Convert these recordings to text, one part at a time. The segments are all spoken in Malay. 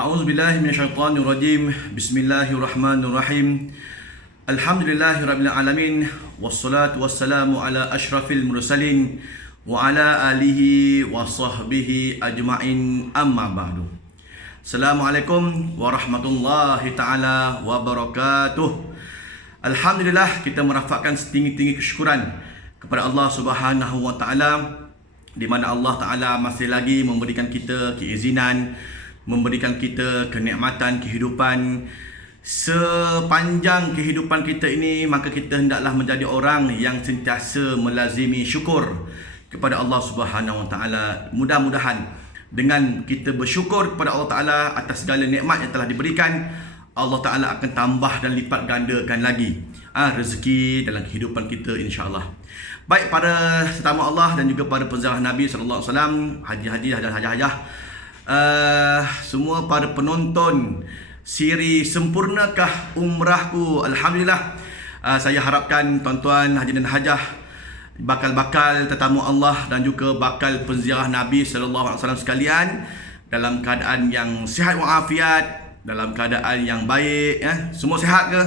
A'udzubillahi minasyaitonirrajim. Bismillahirrahmanirrahim. Alhamdulillahirabbil alamin wassalatu wassalamu ala asyrafil mursalin wa ala alihi wa sahbihi ajmain, amma ba'du. Assalamualaikum warahmatullahi taala wabarakatuh. Alhamdulillah, kita merafakkan setinggi-tinggi kesyukuran kepada Allah Subhanahu wa taala, di mana Allah taala masih lagi memberikan kita keizinan, memberikan kita kenikmatan kehidupan. Sepanjang kehidupan kita ini, maka kita hendaklah menjadi orang yang sentiasa melazimi syukur kepada Allah Subhanahu wa taala. Mudah-mudahan dengan kita bersyukur kepada Allah taala atas segala nikmat yang telah diberikan, Allah taala akan tambah dan lipat gandakan lagi rezeki dalam kehidupan kita, insya-Allah. Baik para tetamu Allah dan juga para penziarah Nabi sallallahu alaihi wasallam, haji-haji dan hajah-hajah, semua para penonton siri Sempurnakah Umrahku. Alhamdulillah, saya harapkan tuan-tuan haji dan hajah, bakal-bakal tetamu Allah dan juga bakal penziarah Nabi sallallahu alaihi wasallam sekalian dalam keadaan yang sihat walafiat, dalam keadaan yang baik. Semua sihat ke?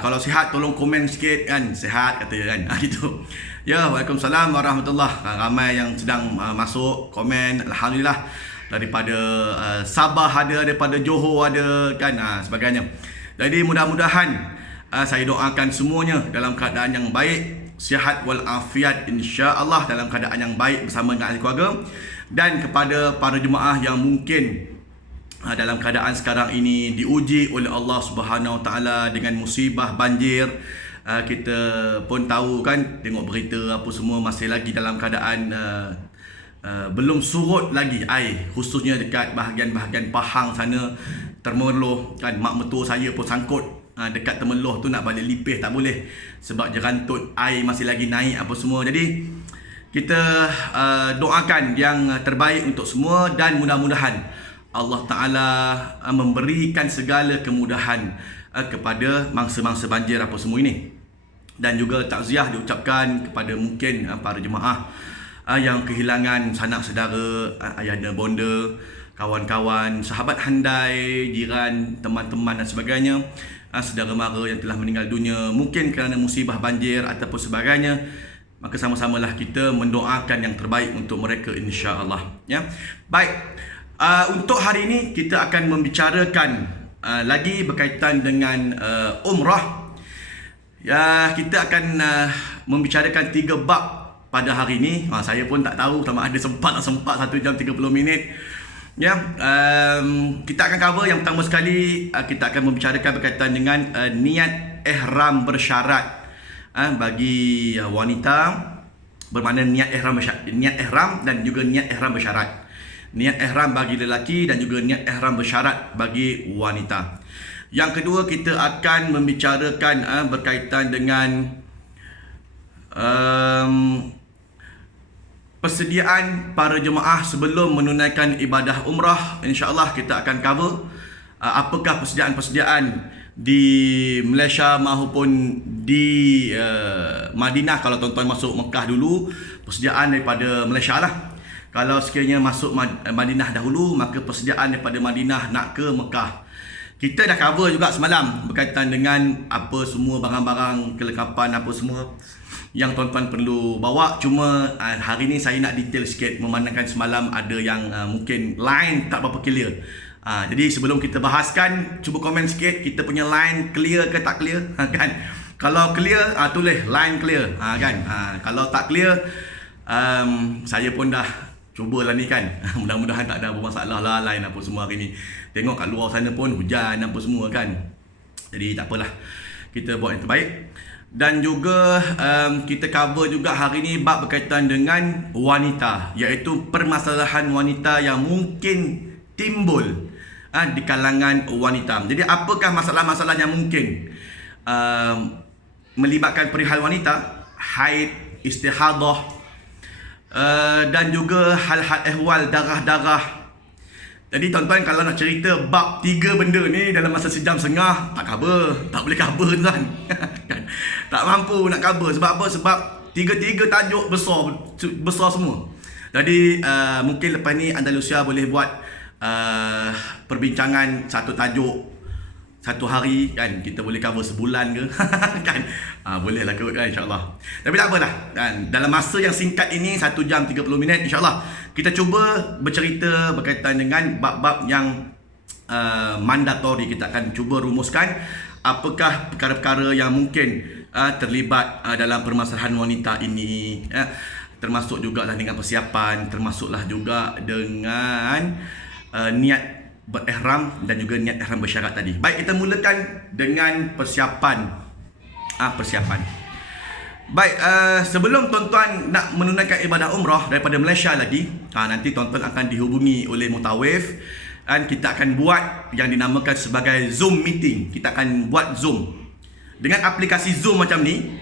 Kalau sihat tolong komen sikit kan, sihat kata kan. Gitu. Ya, Waalaikumsalam warahmatullahi. Ramai yang sedang masuk komen, alhamdulillah. Daripada Sabah ada, daripada Johor ada kan, sebagainya. Jadi mudah-mudahan saya doakan semuanya dalam keadaan yang baik, sihat walafiat, insya-Allah dalam keadaan yang baik bersama dengan ahli keluarga. Dan kepada para jemaah yang mungkin dalam keadaan sekarang ini diuji oleh Allah Subhanahu wa taala dengan musibah banjir, kita pun tahu kan, tengok berita apa semua, masih lagi dalam keadaan belum surut lagi air, khususnya dekat bahagian-bahagian Pahang sana, Temerloh kan. Mak mertua saya pun sangkut dekat Temerloh tu, nak balik Lipih tak boleh sebab jerantut air masih lagi naik apa semua. Jadi kita doakan yang terbaik untuk semua, dan mudah-mudahan Allah Ta'ala memberikan segala kemudahan kepada mangsa-mangsa banjir apa semua ini. Dan juga takziah diucapkan kepada mungkin para jemaah yang kehilangan sanak saudara, ayahanda bonda, kawan-kawan, sahabat handai, jiran, teman-teman dan sebagainya, saudara mara yang telah meninggal dunia mungkin kerana musibah banjir ataupun sebagainya. Maka sama-samalah kita mendoakan yang terbaik untuk mereka, insya-Allah, ya. Baik, untuk hari ini kita akan membicarakan lagi berkaitan dengan umrah. Ya, kita akan membicarakan 3 bab pada hari ini. Saya pun tak tahu sama ada sempat 1 jam 30 minit. Ya, kita akan cover yang pertama sekali, kita akan membicarakan berkaitan dengan niat ihram bersyarat bagi wanita, bermakna niat ihram dan juga niat ihram bersyarat. Niat ihram bagi lelaki dan juga niat ihram bersyarat bagi wanita. Yang kedua, kita akan membicarakan berkaitan dengan persediaan para jemaah sebelum menunaikan ibadah umrah. InsyaAllah kita akan cover apakah persediaan-persediaan di Malaysia maupun di Madinah. Kalau tuan-tuan masuk Mekah dulu, persediaan daripada Malaysia lah. Kalau sekiranya masuk Madinah dahulu, maka persediaan daripada Madinah nak ke Mekah. Kita dah cover juga semalam berkaitan dengan apa semua barang-barang kelengkapan apa semua yang tuan-tuan perlu bawa. Cuma hari ni saya nak detail sikit, memandangkan semalam ada yang mungkin line tak berapa clear. Jadi sebelum kita bahaskan, cuba komen sikit kita punya line clear ke tak clear, kan? Kalau clear, tulis line clear, kan? Kalau tak clear, saya pun dah cubalah ni kan. Mudah-mudahan tak ada masalah lah line apa semua hari ni. Tengok kat luar sana pun hujan apa semua kan. Jadi tak apalah, kita buat yang terbaik. Dan juga kita cover juga hari ni bab berkaitan dengan wanita, iaitu permasalahan wanita yang mungkin timbul di kalangan wanita. Jadi apakah masalah-masalah yang mungkin melibatkan perihal wanita, haid, istihadah, dan juga hal-hal ehwal darah-darah. Jadi tuan-tuan, kalau nak cerita bab 3 benda ni dalam masa sejam setengah, tak cover, tak boleh cover tuan. Tak mampu nak cover. Sebab apa? Sebab tiga-tiga tajuk besar semua. Jadi mungkin lepas ni Andalusia boleh buat perbincangan satu tajuk satu hari kan, kita boleh cover sebulan ke kan, boleh lah kot kan, insyaAllah. Tapi tak apalah kan, dalam masa yang singkat ini 1 jam 30 minit, insyaAllah kita cuba bercerita berkaitan dengan bab-bab yang mandatori. Kita akan cuba rumuskan apakah perkara-perkara yang mungkin terlibat dalam permasalahan wanita ini, termasuk jugalah dengan persiapan, termasuklah juga dengan niat berihram dan juga niat ihram bersyarat tadi. Baik, kita mulakan dengan persiapan. Baik, sebelum tuan-tuan nak menunaikan ibadah umrah daripada Malaysia lagi, nanti tuan-tuan akan dihubungi oleh mutawif dan kita akan buat yang dinamakan sebagai Zoom meeting. Kita akan buat Zoom dengan aplikasi Zoom macam ni.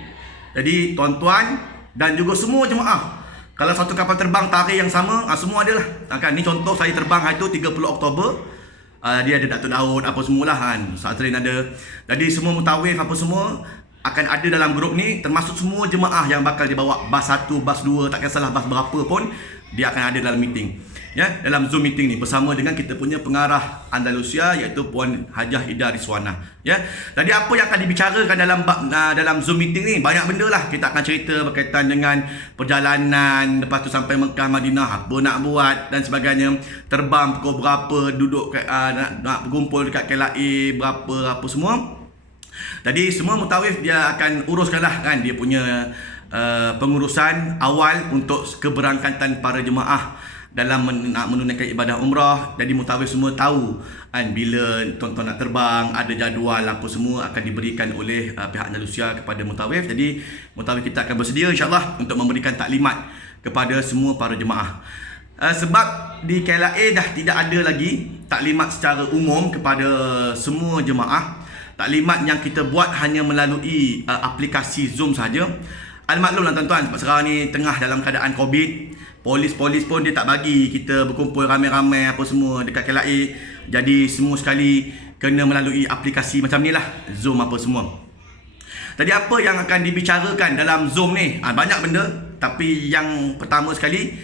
Jadi tuan-tuan dan juga semua jemaah, kalau satu kapal terbang tarikh yang sama, semua ada lah. Kan ni contoh saya terbang hari tu 30 Oktober. Dia ada Datuk Daud apa semualah kan. Sa'adrin ada. Jadi semua mutawif apa semua akan ada dalam grup ni, termasuk semua jemaah yang bakal dibawa bas 1, bas 2, tak kisahlah bas berapa pun, dia akan ada dalam meeting. Ya, dalam Zoom meeting ni bersama dengan kita punya pengarah Andalusia iaitu Puan Hajah Ida Rizwana. Ya. Jadi apa yang akan dibicarakan dalam Zoom meeting ni, banyak benda lah. Kita akan cerita berkaitan dengan perjalanan, lepas tu sampai Mekah Madinah, apa nak buat dan sebagainya. Terbang pukul berapa, duduk nak berkumpul dekat KLIA berapa, apa semua. Jadi semua mutawif dia akan uruskan lah kan, dia punya pengurusan awal untuk keberangkatan para jemaah dalam nak menunaikan ibadah umrah. Jadi mutawif semua tahu kan bila tuan-tuan nak terbang, ada jadual apa semua akan diberikan oleh pihak Andalusia kepada mutawif. Jadi mutawif kita akan bersedia insya-Allah untuk memberikan taklimat kepada semua para jemaah. Sebab di KLIA dah tidak ada lagi taklimat secara umum kepada semua jemaah. Taklimat yang kita buat hanya melalui aplikasi Zoom saja. Maklumlah tuan-tuan, sebab sekarang ni tengah dalam keadaan COVID, polis pun dia tak bagi kita berkumpul ramai-ramai apa semua dekat KLIA. Jadi semua sekali kena melalui aplikasi macam ni lah, Zoom apa semua. Jadi apa yang akan dibicarakan dalam Zoom ni? Banyak benda, tapi yang pertama sekali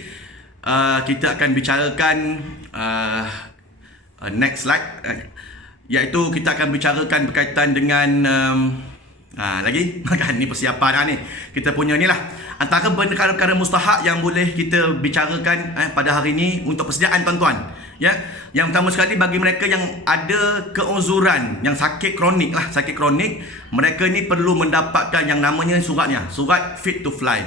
kita akan bicarakan next slide, iaitu kita akan bicarakan berkaitan dengan lagi kan ni persiapan ni. Kita punya ni lah antara perkara-perkara mustahak yang boleh kita bicarakan pada hari ini untuk persediaan tuan-tuan. Ya, yang pertama sekali bagi mereka yang ada keuzuran, yang sakit kronik, mereka ni perlu mendapatkan yang namanya surat fit to fly.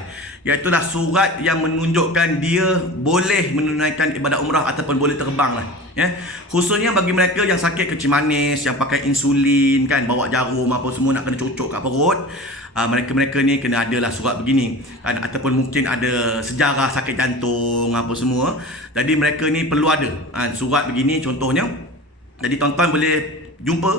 Iaitulah surat yang menunjukkan dia boleh menunaikan ibadah umrah ataupun boleh terbang lah. Ya, khususnya bagi mereka yang sakit kencing manis, yang pakai insulin kan, bawa jarum apa semua nak kena cocok kat perut. Mereka ni kena adalah surat begini kan, ataupun mungkin ada sejarah sakit jantung apa semua. Jadi mereka ni perlu ada surat begini contohnya. Jadi tuan-tuan boleh jumpa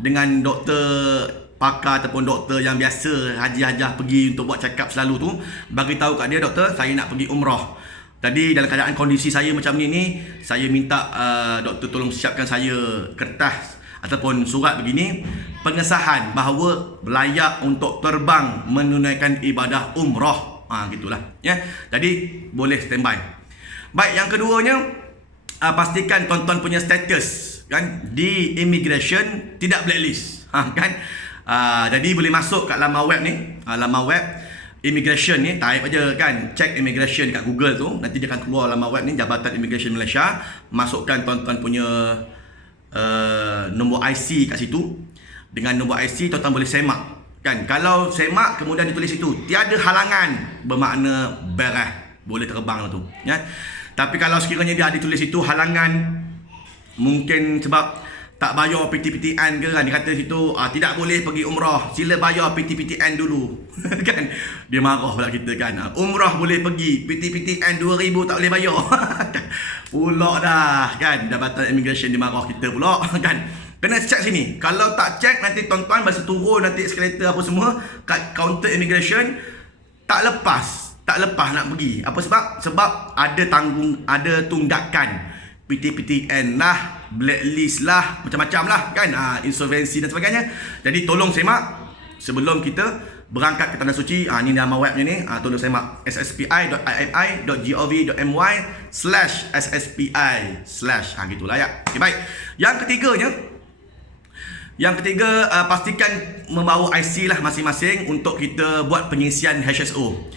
dengan doktor pakar ataupun doktor yang biasa haji-hajah pergi untuk buat check up selalu tu, bagi tahu kat dia, doktor saya nak pergi umrah. Jadi dalam keadaan kondisi saya macam ni, saya minta doktor tolong siapkan saya kertas ataupun surat begini, pengesahan bahawa layak untuk terbang menunaikan ibadah umrah. Gitulah ya. Jadi boleh standby. Baik, yang keduanya, pastikan tuan-tuan punya status kan di immigration tidak blacklist. Kan? Jadi boleh masuk kat laman web ni, laman web immigration ni, type aja kan, check immigration dekat Google tu, nanti dia akan keluar laman web ni, Jabatan Immigration Malaysia. Masukkan tuan-tuan punya nombor IC kat situ. Dengan nombor IC tuan-tuan boleh semak kan. Kalau semak kemudian ditulis situ tiada halangan, bermakna beres, boleh terbang tu ya. Tapi kalau sekiranya dia ada tulis situ halangan, mungkin sebab tak bayar PTPTN ke kan, dia kata situ tidak boleh pergi umrah, sila bayar PTPTN dulu kan, dia marah pula kita kan. Umrah boleh pergi, PTPTN 2000 tak boleh bayar pula dah kan, Jabatan Immigration dia marah kita pula kan. Kena check sini. Kalau tak check, nanti tuan-tuan masa turun nanti eskalator apa semua kat counter immigration tak lepas nak pergi. Apa sebab? Sebab ada tunggakan PTPTN lah, blacklist lah, macam-macam lah kan, insolvensi dan sebagainya. Jadi tolong semak sebelum kita berangkat ke Tanah Suci. Ni nama webnya ni, tolong semak sspi.imi.gov.my/SSPI/ gitulah ya. Okay, baik. Yang ketiga, pastikan membawa IC lah masing-masing untuk kita buat pengisian HSO.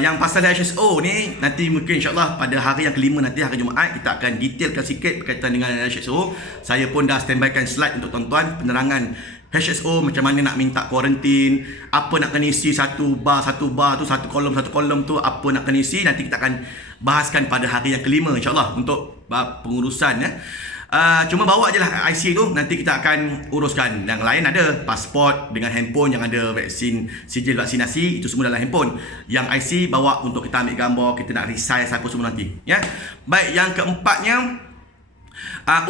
Yang pasal HSO ni nanti mungkin insyaAllah pada hari yang kelima nanti, hari Jumaat, kita akan detailkan sikit berkaitan dengan HSO. Saya pun dah standbykan slide untuk tuan-tuan penerangan HSO, macam mana nak minta kuarantin, apa nak kena isi satu bar tu, satu kolom tu apa nak kena isi. Nanti kita akan bahaskan pada hari yang kelima insyaAllah untuk pengurusan ya. Cuma bawa je lah IC tu, nanti kita akan uruskan. Yang lain ada pasport dengan handphone yang ada vaksin, sijil vaksinasi, itu semua dalam handphone. Yang IC bawa untuk kita ambil gambar, kita nak resize apa semua nanti ya. Baik, yang keempatnya,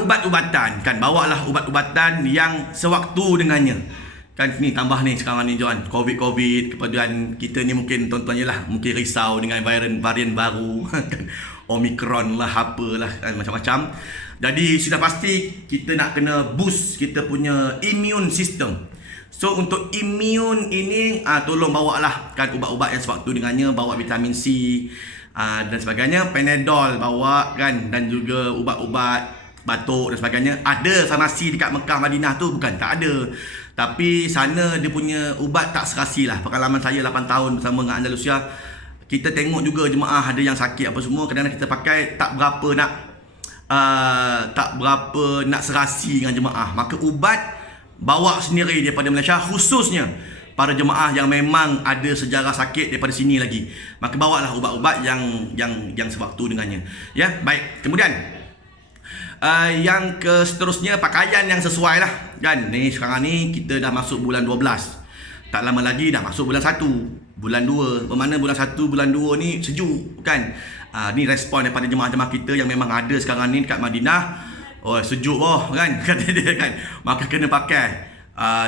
ubat-ubatan kan, bawalah ubat-ubatan yang sewaktu dengannya kan. Ni tambah ni sekarang ni Johan, COVID, kemudian kita ni mungkin tuan-tuan je lah mungkin risau dengan varian baru Omicron lah, apalah kan, macam-macam. Jadi sudah pasti kita nak kena boost kita punya immune system. So untuk immune ini, tolong bawa lah kan ubat-ubat yang sewaktu dengannya, bawa vitamin C dan sebagainya, Panadol bawa kan, dan juga ubat-ubat batuk dan sebagainya. Ada farmasi dekat Mekah Madinah tu, bukan tak ada, tapi sana dia punya ubat tak serasi lah. Pengalaman saya 8 tahun bersama dengan Andalusia, kita tengok juga jemaah ada yang sakit apa semua, kadang-kadang kita pakai tak berapa nak serasi dengan jemaah. Maka ubat bawa sendiri daripada Malaysia, khususnya para jemaah yang memang ada sejarah sakit daripada sini lagi. Maka bawalah ubat-ubat yang sewaktu dengannya ya. Baik, kemudian yang seterusnya, pakaian yang sesuai lah kan. Ni sekarang ni kita dah masuk bulan 12, tak lama lagi dah masuk bulan 1, bulan 2. Bermakna bulan 1, bulan 2 ni sejuk kan. Ni respon daripada jemaah-jemaah kita yang memang ada sekarang ni dekat Madinah. Oh, sejuk kan, kata dia kan. Maka kena pakai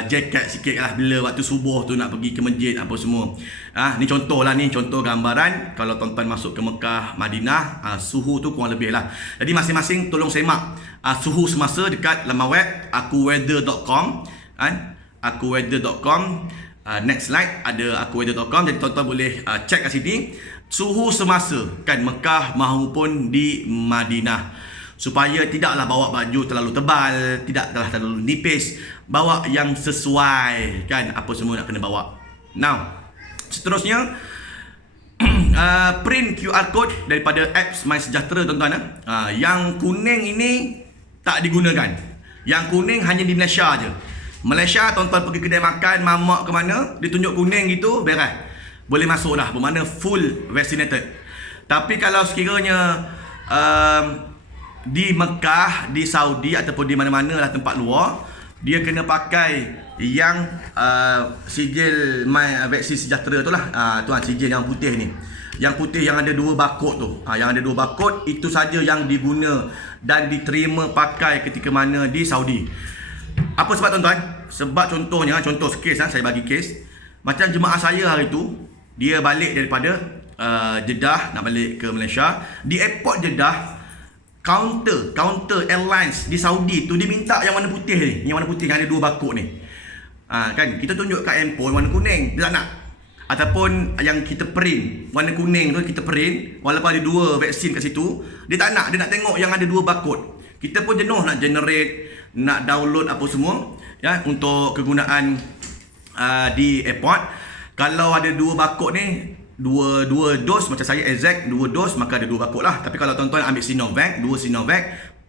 jaket sikit lah bila waktu subuh tu nak pergi ke masjid apa semua. Ni contoh lah, ni contoh gambaran kalau tuan-tuan masuk ke Mekah, Madinah, suhu tu kurang lebih lah. Jadi masing-masing tolong semak suhu semasa dekat laman web akuweather.com kan, akuweather.com. Next slide ada akuweather.com. Jadi tuan-tuan boleh check kat sini suhu semasa kan Mekah maupun di Madinah, supaya tidaklah bawa baju terlalu tebal, tidaklah terlalu nipis, bawa yang sesuai kan apa semua nak kena bawa. Now, seterusnya print QR code daripada apps MySejahtera tuan-tuan. Yang kuning ini tak digunakan. Yang kuning hanya di Malaysia aje. Malaysia tuan-tuan pergi kedai makan, mamak ke mana, dia tunjuk kuning gitu, beres. Boleh masuk dah, bermakna full vaccinated. Tapi kalau sekiranya di Mekah, di Saudi ataupun di mana-mana lah tempat luar, dia kena pakai yang sijil vaksin sejahtera tu lah. Tuan, sijil yang putih ni, yang putih yang ada 2 barcode tu. Yang ada 2 barcode itu saja yang diguna dan diterima pakai ketika mana di Saudi. Apa sebab tuan-tuan? Sebab contohnya, contoh kes saya bagi kes. Macam jemaah saya hari tu, dia balik daripada Jeddah nak balik ke Malaysia. Di airport Jeddah, counter airlines di Saudi tu dia minta yang warna putih ni, yang warna putih yang ada 2 barcode ni. Kan kita tunjuk kat handphone warna kuning, dia tak nak. Ataupun yang kita print warna kuning tu, kita print walaupun ada 2 vaksin kat situ, dia tak nak, dia nak tengok yang ada 2 barcode. Kita pun jenuh nak generate, nak download apa semua ya untuk kegunaan di airport. Kalau ada 2 barcode ni, dua dos, macam saya exact 2 dos, maka ada 2 barcode lah. Tapi kalau tuan-tuan ambil Sinovac, 2 Sinovac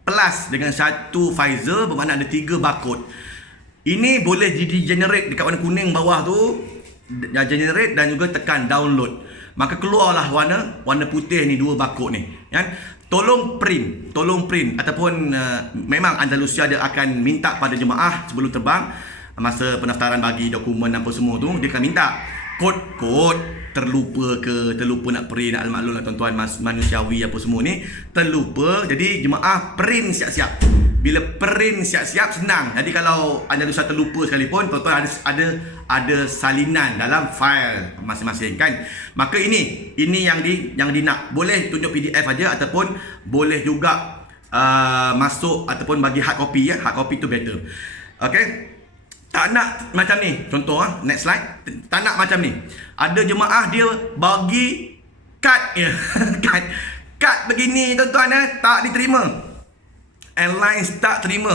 plus dengan 1 Pfizer, bermakna ada 3 barcode. Ini boleh di-generate dekat warna kuning bawah tu, generate dan juga tekan download. Maka keluarlah warna putih ni, 2 barcode ni kan. Tolong print ataupun memang Andalusia dia akan minta pada jemaah sebelum terbang, masa pendaftaran bagi dokumen apa semua tu, dia akan minta kod terlupa nak print, nak maklum lah tuan-tuan, manusiawi apa semua ni terlupa. Jadi jemaah print siap-siap. Bila print siap-siap senang. Jadi kalau Andalusia terlupa sekalipun, tuan-tuan ada salinan dalam file masing-masing kan. Maka ini yang nak, boleh tunjuk PDF aja ataupun boleh juga masuk ataupun bagi hard copy ya. Hard copy tu better. Okey. tak nak macam ni. Contoh next slide. Tak nak macam ni. Ada jemaah dia bagi kad je. kad begini tuan-tuan tak diterima. Airlines tak terima.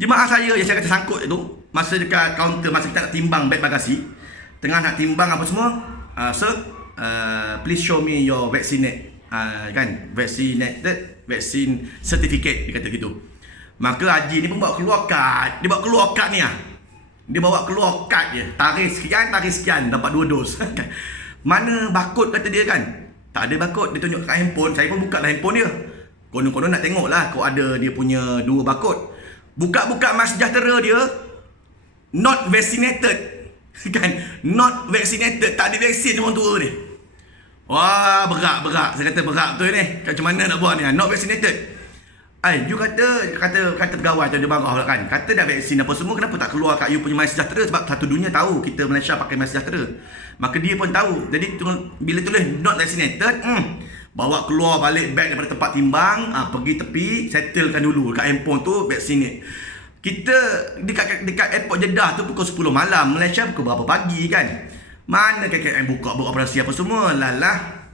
Jemaah saya yang saya kata sangkut tu, masa dekat kaunter, masa kita nak timbang beg bagasi, tengah nak timbang apa semua, sir, please show me your vaccine certificate, dia kata gitu. Maka Haji ni pun bawa keluar kad. Dia bawa keluar kad ni Dia bawa keluar kad je. Tarikh sekian, dapat 2 dos. Mana barcode kata dia kan? Tak ada barcode. Dia tunjuk kat handphone. Saya pun buka lah handphone dia. Konon-konon nak tengok lah kau ada dia punya 2 barcode. Buka-buka MySejahtera dia, not vaccinated. Kan? Not vaccinated. Tak ada vaksin orang tua ni. Wah, berat. Saya kata berat betul ni. Macam mana nak buat ni? Not vaccinated. You kata pegawai tu dia marah pula kan. Kata dah vaksin apa semua, kenapa tak keluar kat you punya MySejahtera? Sebab satu dunia tahu kita Malaysia pakai MySejahtera. Maka dia pun tahu. Jadi bila tulis not vaccinated, bawa keluar balik beg daripada tempat timbang, pergi tepi, settlekan dulu kat handphone tu vaksinate. Kita dekat airport Jeddah tu pukul 10 malam, Malaysia pukul berapa pagi kan? Mana KKM buka operasi apa semua? Lalah.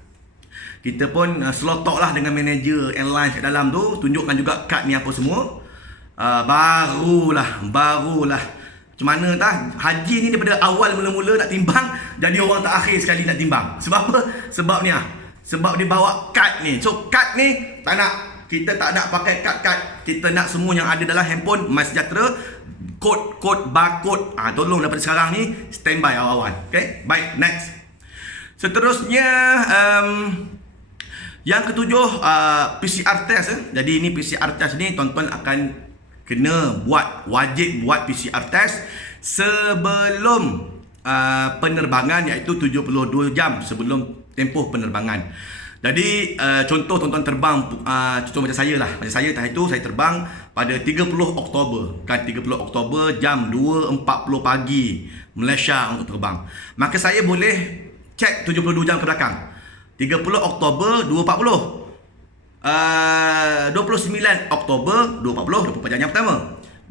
Kita pun slotok lah dengan manager airline kat dalam tu, tunjukkan juga kad ni apa semua. Barulah. Macam mana tak? Haji ni daripada awal mula-mula nak timbang, jadi orang terakhir sekali nak timbang. Sebab apa? Sebab ni sebab dia bawa kad ni. So kad ni tak nak. Kita tak nak pakai kad. Kita nak semua yang ada dalam handphone MySejahtera, kod, barcode. Tolong daripada sekarang ni standby awal-awal. Okay? Baik, next. Seterusnya, yang ketujuh, PCR test. Jadi ini PCR test ni tuan-tuan akan kena wajib buat PCR test sebelum penerbangan, iaitu 72 jam sebelum tempoh penerbangan. Jadi contoh tuan-tuan terbang, contoh macam saya lah. Macam saya itu saya terbang pada 30 Oktober. Kan 30 Oktober jam 2.40 pagi Malaysia untuk terbang. Maka saya boleh cek 72 jam ke belakang. 30 Oktober 2.40, 29 Oktober 2.40, 24 jam yang pertama.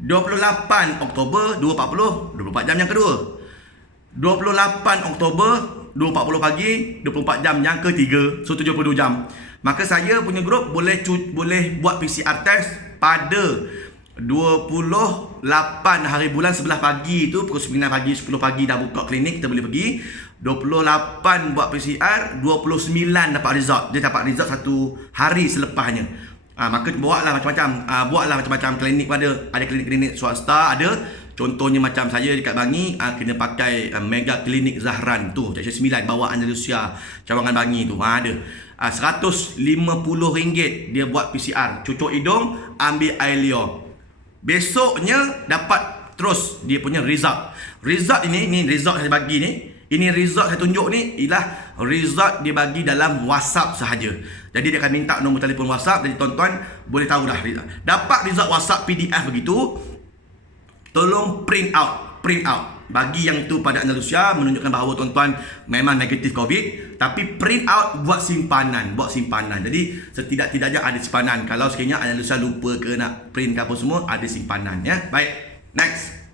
28 Oktober 2.40, 24 jam yang kedua. 28 Oktober 2.40 pagi, 24 jam yang ketiga. So 72 jam. Maka saya punya grup boleh buat PCR test pada 28 hari bulan 11 pagi tu, pukul 9 pagi, 10 pagi dah buka klinik, kita boleh pergi. 28 buat PCR, 29 dapat result. Dia dapat result 1 hari selepasnya. Maka buatlah macam-macam klinik pada. Ada klinik-klinik swasta ada. Contohnya macam saya dekat Bangi, kena pakai mega klinik Zahran tu, Seksyen 9 bawah Andalusia, cawangan Bangi tu. Ada. RM150 dia buat PCR, cucuk hidung, ambil air liur. Besoknya dapat terus dia punya result. Result ni result saya bagi ni. Ini result saya tunjuk ni ialah result dia bagi dalam WhatsApp sahaja. Jadi dia akan minta nombor telefon WhatsApp. Jadi tuan-tuan boleh tahu dah result. Dapat result WhatsApp PDF begitu, tolong print out. Bagi yang itu pada Andalusia menunjukkan bahawa tuan-tuan memang negatif COVID, tapi print out buat simpanan. Jadi setidak-tidaknya ada simpanan. Kalau sekiranya Andalusia lupa ke nak print ke apa semua, ada simpanan ya. Baik, next.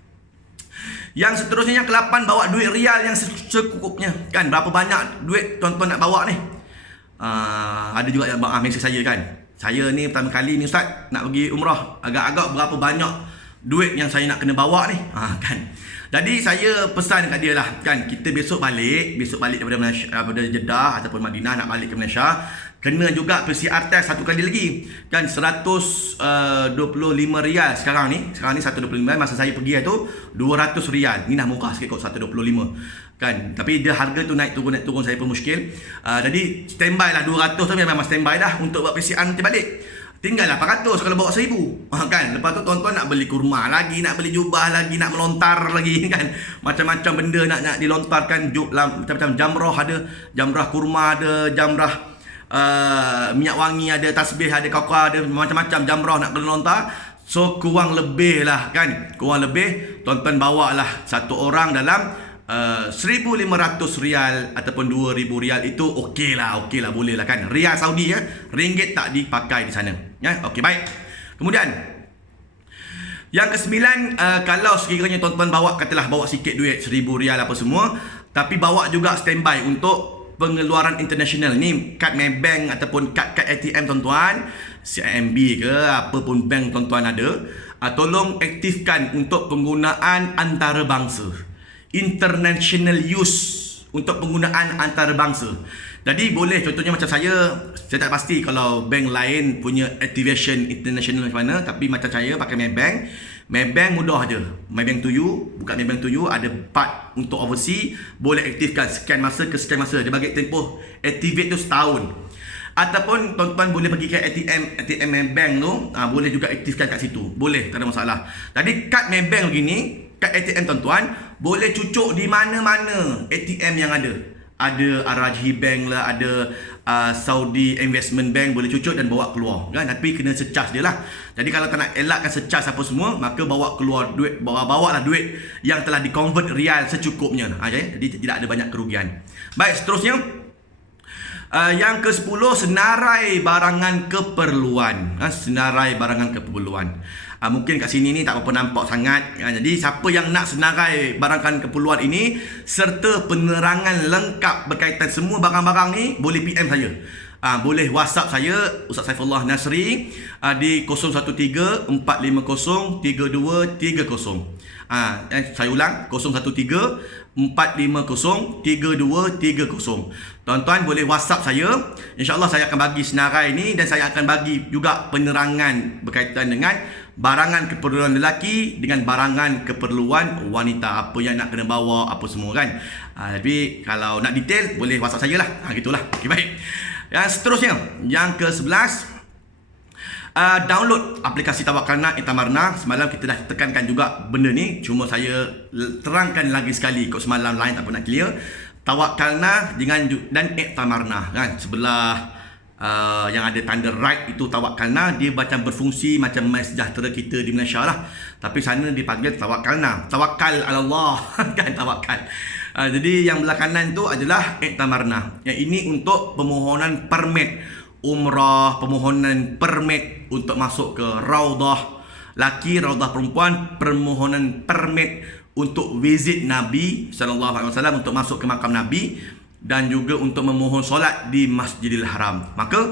Yang seterusnya yang ke-8, bawa duit rial yang secukupnya. Kan berapa banyak duit tuan-tuan nak bawa ni? Ada juga yang mesej saya kan. Saya ni pertama kali ni Ustaz nak pergi umrah. Agak-agak berapa banyak duit yang saya nak kena bawa ni? Kan. Jadi saya pesan kat dia lah kan, kita besok balik daripada Malaysia, daripada Jeddah ataupun Madinah nak balik ke Malaysia, kena juga PCR test 1 kali lagi kan. 125 rial sekarang ni 125. Masa saya pergi tu 200 rial. Ni dah murah sikit kot, 125 kan. Tapi dia harga tu naik turun saya pun muskil. Jadi standby lah 200 tu, memang standby dah untuk buat PCR nanti balik. Tinggal 800 kalau bawa 1000 kan. Lepas tu tuan-tuan nak beli kurma lagi, nak beli jubah lagi, nak melontar lagi kan. Macam-macam benda nak dilontarkan. Macam-macam jamrah ada, jamrah kurma ada, jamrah minyak wangi ada, tasbih ada, kakak ada, macam-macam jamrah nak kena lontar. So kurang lebih lah kan, tuan-tuan bawa lah satu orang dalam 1,500 rial ataupun 2,000 rial. Itu okey lah, boleh lah kan. Rial Saudi ya, ringgit tak dipakai di sana ya. Okey, baik. Kemudian Yang kesembilan, kalau sekiranya tuan-tuan bawa, katalah bawa sikit duit, RM1,000 apa semua, tapi bawa juga standby untuk pengeluaran international ni, kad Maybank ataupun kad ATM tuan-tuan, CIMB ke apa pun bank tuan-tuan ada, tolong aktifkan untuk penggunaan antarabangsa, international use, untuk penggunaan antarabangsa. Jadi boleh, contohnya macam saya tak pasti kalau bank lain punya activation international macam mana, tapi macam saya pakai Maybank. Maybank mudah je. Maybank to you, buka Maybank to you, ada part untuk overseas, boleh aktifkan sekian masa ke sekian masa. Dia bagi tempoh activate tu setahun. Ataupun tuan-tuan boleh pergi ke ATM Maybank tu, boleh juga aktifkan kat situ. Boleh, tak ada masalah. Jadi kad Maybank begini, kad ATM tuan-tuan boleh cucuk di mana-mana ATM yang ada. Ada Al-Rajhi Bank lah, ada Saudi Investment Bank, boleh cucuk dan bawa keluar kan. Tapi kena secas dia lah. Jadi kalau tak nak elakkan secas apa semua, maka bawa keluar duit, bawa lah duit yang telah di-convert rial secukupnya. Jadi tidak ada banyak kerugian. Baik, seterusnya, yang ke-10, senarai barangan keperluan. Senarai barangan keperluan. Mungkin kat sini ni tak berapa nampak sangat. Jadi siapa yang nak senarai barangan keperluan ini serta penerangan lengkap berkaitan semua barang-barang ni, boleh PM saya. Boleh WhatsApp saya, Ustaz Saifullah Nasri, di 013-450-3230. Saya ulang, 013-450-3230. Tuan-tuan boleh WhatsApp saya. InsyaAllah saya akan bagi senarai ni, dan saya akan bagi juga penerangan berkaitan dengan barangan keperluan lelaki dengan barangan keperluan wanita. Apa yang nak kena bawa, apa semua kan. Tapi kalau nak detail, boleh WhatsApp saya lah. Gitulah. Okay, baik. Yang seterusnya, yang ke-11, download aplikasi Tawakkalna Iktamarna. Semalam kita dah tekankan juga benda ni, cuma saya terangkan lagi sekali. Kok semalam lain tak pernah clear. Tawakkalna dengan dan Iktamarna kan, sebelah yang ada tanda right itu Tawakkalna. Dia macam berfungsi macam MySejahtera kita di Malaysia lah, tapi sana dipanggil Tawakkalna, tawakal ala Allah kan, tawakal. Jadi yang belah kanan tu adalah Iktamarna. Yang ini untuk permohonan permit umrah, permohonan permit untuk masuk ke Raudah laki, Raudah perempuan, permohonan permit untuk visit Nabi SAW, untuk masuk ke makam Nabi, dan juga untuk memohon solat di Masjidil Haram. Maka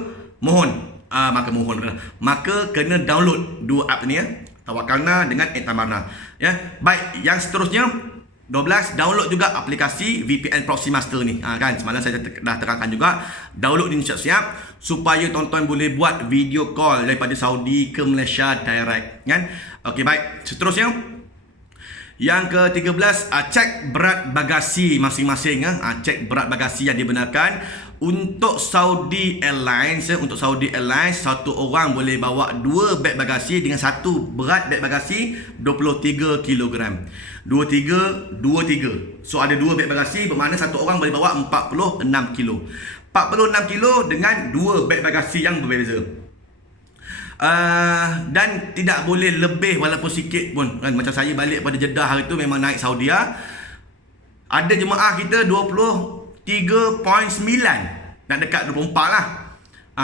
kena download dua app ni ya, Tawakkalna dengan Iktamarna ya. Baik, yang seterusnya 12, download juga aplikasi VPN Proxy Master ni. Kan semalam saya dah terangkan juga, download ni siap-siap supaya tuan-tuan boleh buat video call daripada Saudi ke Malaysia direct kan. Okey, baik. Seterusnya, yang ke-13, cek berat bagasi masing-masing. Cek berat bagasi yang dibenarkan. Untuk Saudi Airlines, satu orang boleh bawa 2 beg bagasi dengan satu berat beg bagasi 23 kg. 23. So ada 2 beg bagasi, bermakna satu orang boleh bawa 46 kg. 46 kg dengan 2 beg bagasi yang berbeza. Dan tidak boleh lebih walaupun sikit pun kan. Macam saya balik pada Jeddah hari tu memang naik Saudi, ada jemaah kita 23.9, nak dekat 24 lah.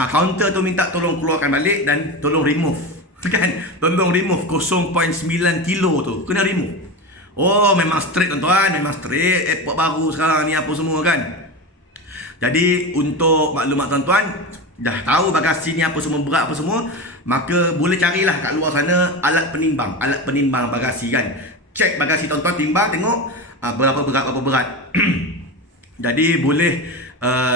Counter tu minta tolong keluarkan balik dan tolong remove kan, tolong remove 0.9 kilo tu, kena remove. Oh memang straight tuan-tuan, memang straight. Airport baru sekarang ni apa semua kan. Jadi untuk maklumat tuan-tuan, dah tahu bagasi ni apa semua, berat apa semua, maka boleh carilah kat luar sana alat penimbang bagasi kan. Cek bagasi tuan-tuan, timbang tengok berapa berat. Jadi boleh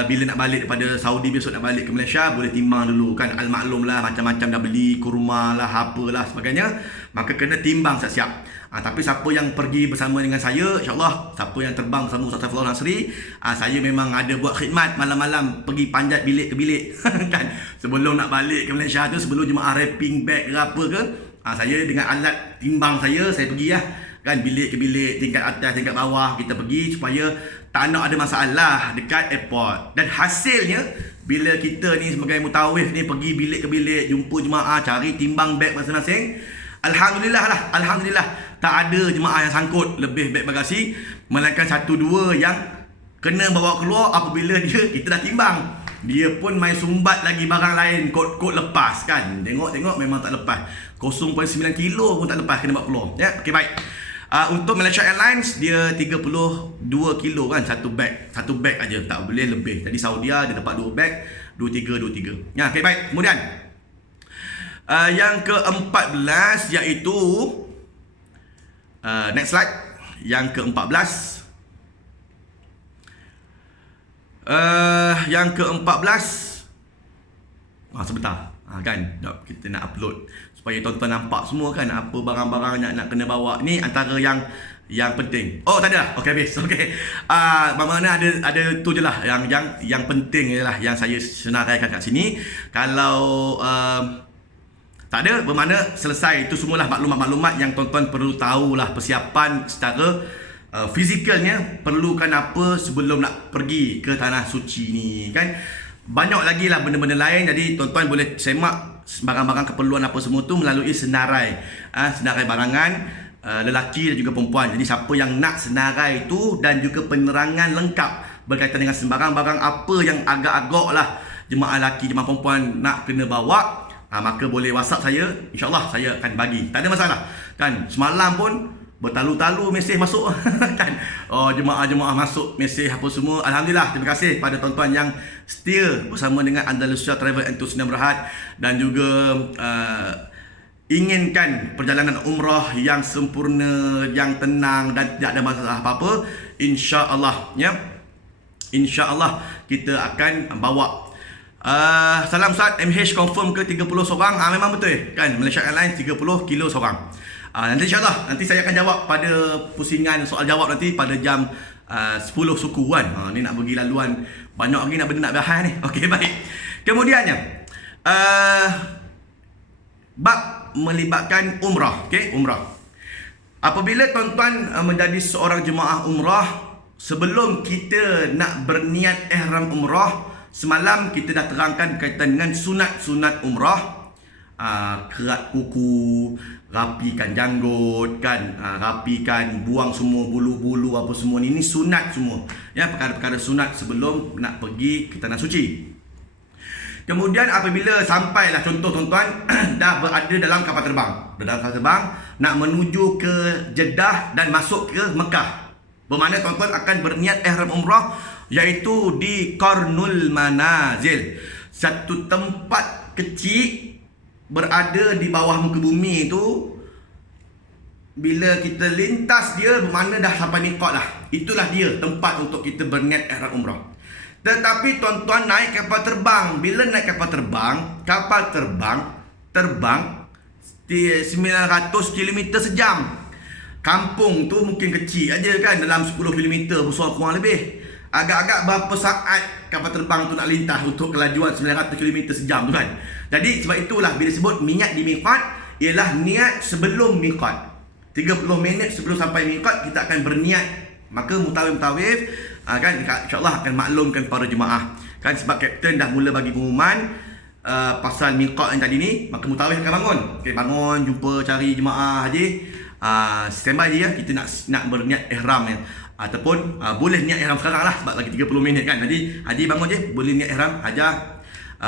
bila nak balik daripada Saudi, besok nak balik ke Malaysia, boleh timbang dulu kan. Al-maklum lah, macam-macam dah beli kurma lah, apalah sebagainya, maka kena timbang siap-siap. Tapi siapa yang pergi bersama dengan saya, insyaAllah, siapa yang terbang bersama Ustaz Saifullah Nasri, saya memang ada buat khidmat malam-malam, pergi panjat bilik ke bilik kan. Sebelum nak balik ke Malaysia tu, sebelum jemaah wrapping bag ke apa ke, saya dengan alat timbang saya pergi lah kan, bilik ke bilik, tingkat atas, tingkat bawah, kita pergi supaya tak nak ada masalah dekat airport. Dan hasilnya, bila kita ni sebagai mutawif ni pergi bilik ke bilik, jumpa jemaah, cari timbang beg masing-masing, Alhamdulillah tak ada jemaah yang sangkut lebih beg bagasi, melainkan 1-2 yang kena bawa keluar apabila kita dah timbang. Dia pun main sumbat lagi barang lain, kot lepas kan. Tengok memang tak lepas. 0.9 kilo pun tak lepas, kena buat keluar. Ya, okey baik. Untuk Malaysia Airlines dia 32 kilo kan, satu bag aja, tak boleh lebih. Jadi Saudia dia dapat 2 bag, 23. Ya, okey baik. Kemudian yang ke-14 iaitu next slide. Yang ke-14 sebentar kan, kita nak upload supaya tuan-tuan nampak semua kan apa barang-barang nak kena bawa. Ni antara yang penting. Oh, tak ada lah. Okey, habis. Okey. Mana ada tu je lah yang penting je lah yang saya senaraikan kat sini. Kalau tak ada, bermakna selesai. Itu semualah maklumat-maklumat yang tuan-tuan perlu tahulah, persiapan secara fizikalnya perlukan apa sebelum nak pergi ke tanah suci ni kan. Banyak lagi lah benda-benda lain. Jadi tuan-tuan boleh semak barang-barang keperluan apa semua tu melalui senarai barangan lelaki dan juga perempuan. Jadi siapa yang nak senarai tu dan juga penerangan lengkap berkaitan dengan barang-barang apa yang agak-agak lah jemaah lelaki, jemaah perempuan nak kena bawa, maka boleh WhatsApp saya, insyaAllah saya akan bagi. Tak ada masalah kan. Semalam pun bertalu-talu mesej masuk kan. Jemaah-jemaah masuk mesej apa semua. Alhamdulillah, terima kasih pada tuan-tuan yang setia bersama dengan Andalusia Travel and Tours Sdn Bhd dan juga inginkan perjalanan umrah yang sempurna, yang tenang dan tidak ada masalah apa-apa. InsyaAllah ya. InsyaAllah kita akan bawa. Salam Ustaz, MH confirm ke 30 seorang? Memang betul kan, Malaysia Airlines 30 kilo seorang. Nanti insyaAllah, nanti saya akan jawab pada pusingan soal jawab nanti pada jam 10 suku kan. Ni nak bagi laluan, banyak lagi nak benda nak bahas ni. Okey, baik. Kemudiannya bab melibatkan umrah. Okey, umrah. Apabila tuan-tuan menjadi seorang jemaah umrah, sebelum kita nak berniat ihram umrah, semalam kita dah terangkan berkaitan dengan sunat-sunat umrah. Kerat kuku, rapikan janggut kan, rapikan, buang semua bulu-bulu apa semua ni sunat semua ya, perkara-perkara sunat sebelum nak pergi ke tanah suci. Kemudian apabila sampailah, contoh tuan-tuan dah berada dalam kapal terbang nak menuju ke Jeddah dan masuk ke Mekah, bermakna tuan-tuan akan berniat ihram umrah iaitu di Qarnul Manazil, satu tempat kecil berada di bawah muka bumi tu. Bila kita lintas dia, bermakna dah sampai miqat lah. Itulah dia tempat untuk kita berniat ihram umrah. Tetapi tuan-tuan naik kapal terbang. Bila naik kapal terbang 900 km sejam. Kampung tu mungkin kecil aja kan, dalam 10 km besar kurang lebih. Agak-agak berapa saat kapal terbang tu nak lintas untuk kelajuan 900 km sejam tu kan. Jadi sebab itulah bila sebut niat di miqat, ialah niat sebelum miqat. 30 minit sebelum sampai miqat kita akan berniat. Maka mutawif kan insya-Allah akan maklumkan para jemaah. Kan sebab kapten dah mula bagi pengumuman pasal miqat yang tadi ni, maka mutawif akan bangun. Okey, bangun jumpa cari jemaah haji. Standby je ya, kita nak berniat ihram ya. Ataupun boleh niat ihram sekarang lah sebab lagi 30 minit kan. Jadi haji bangun je, boleh niat ihram, hajah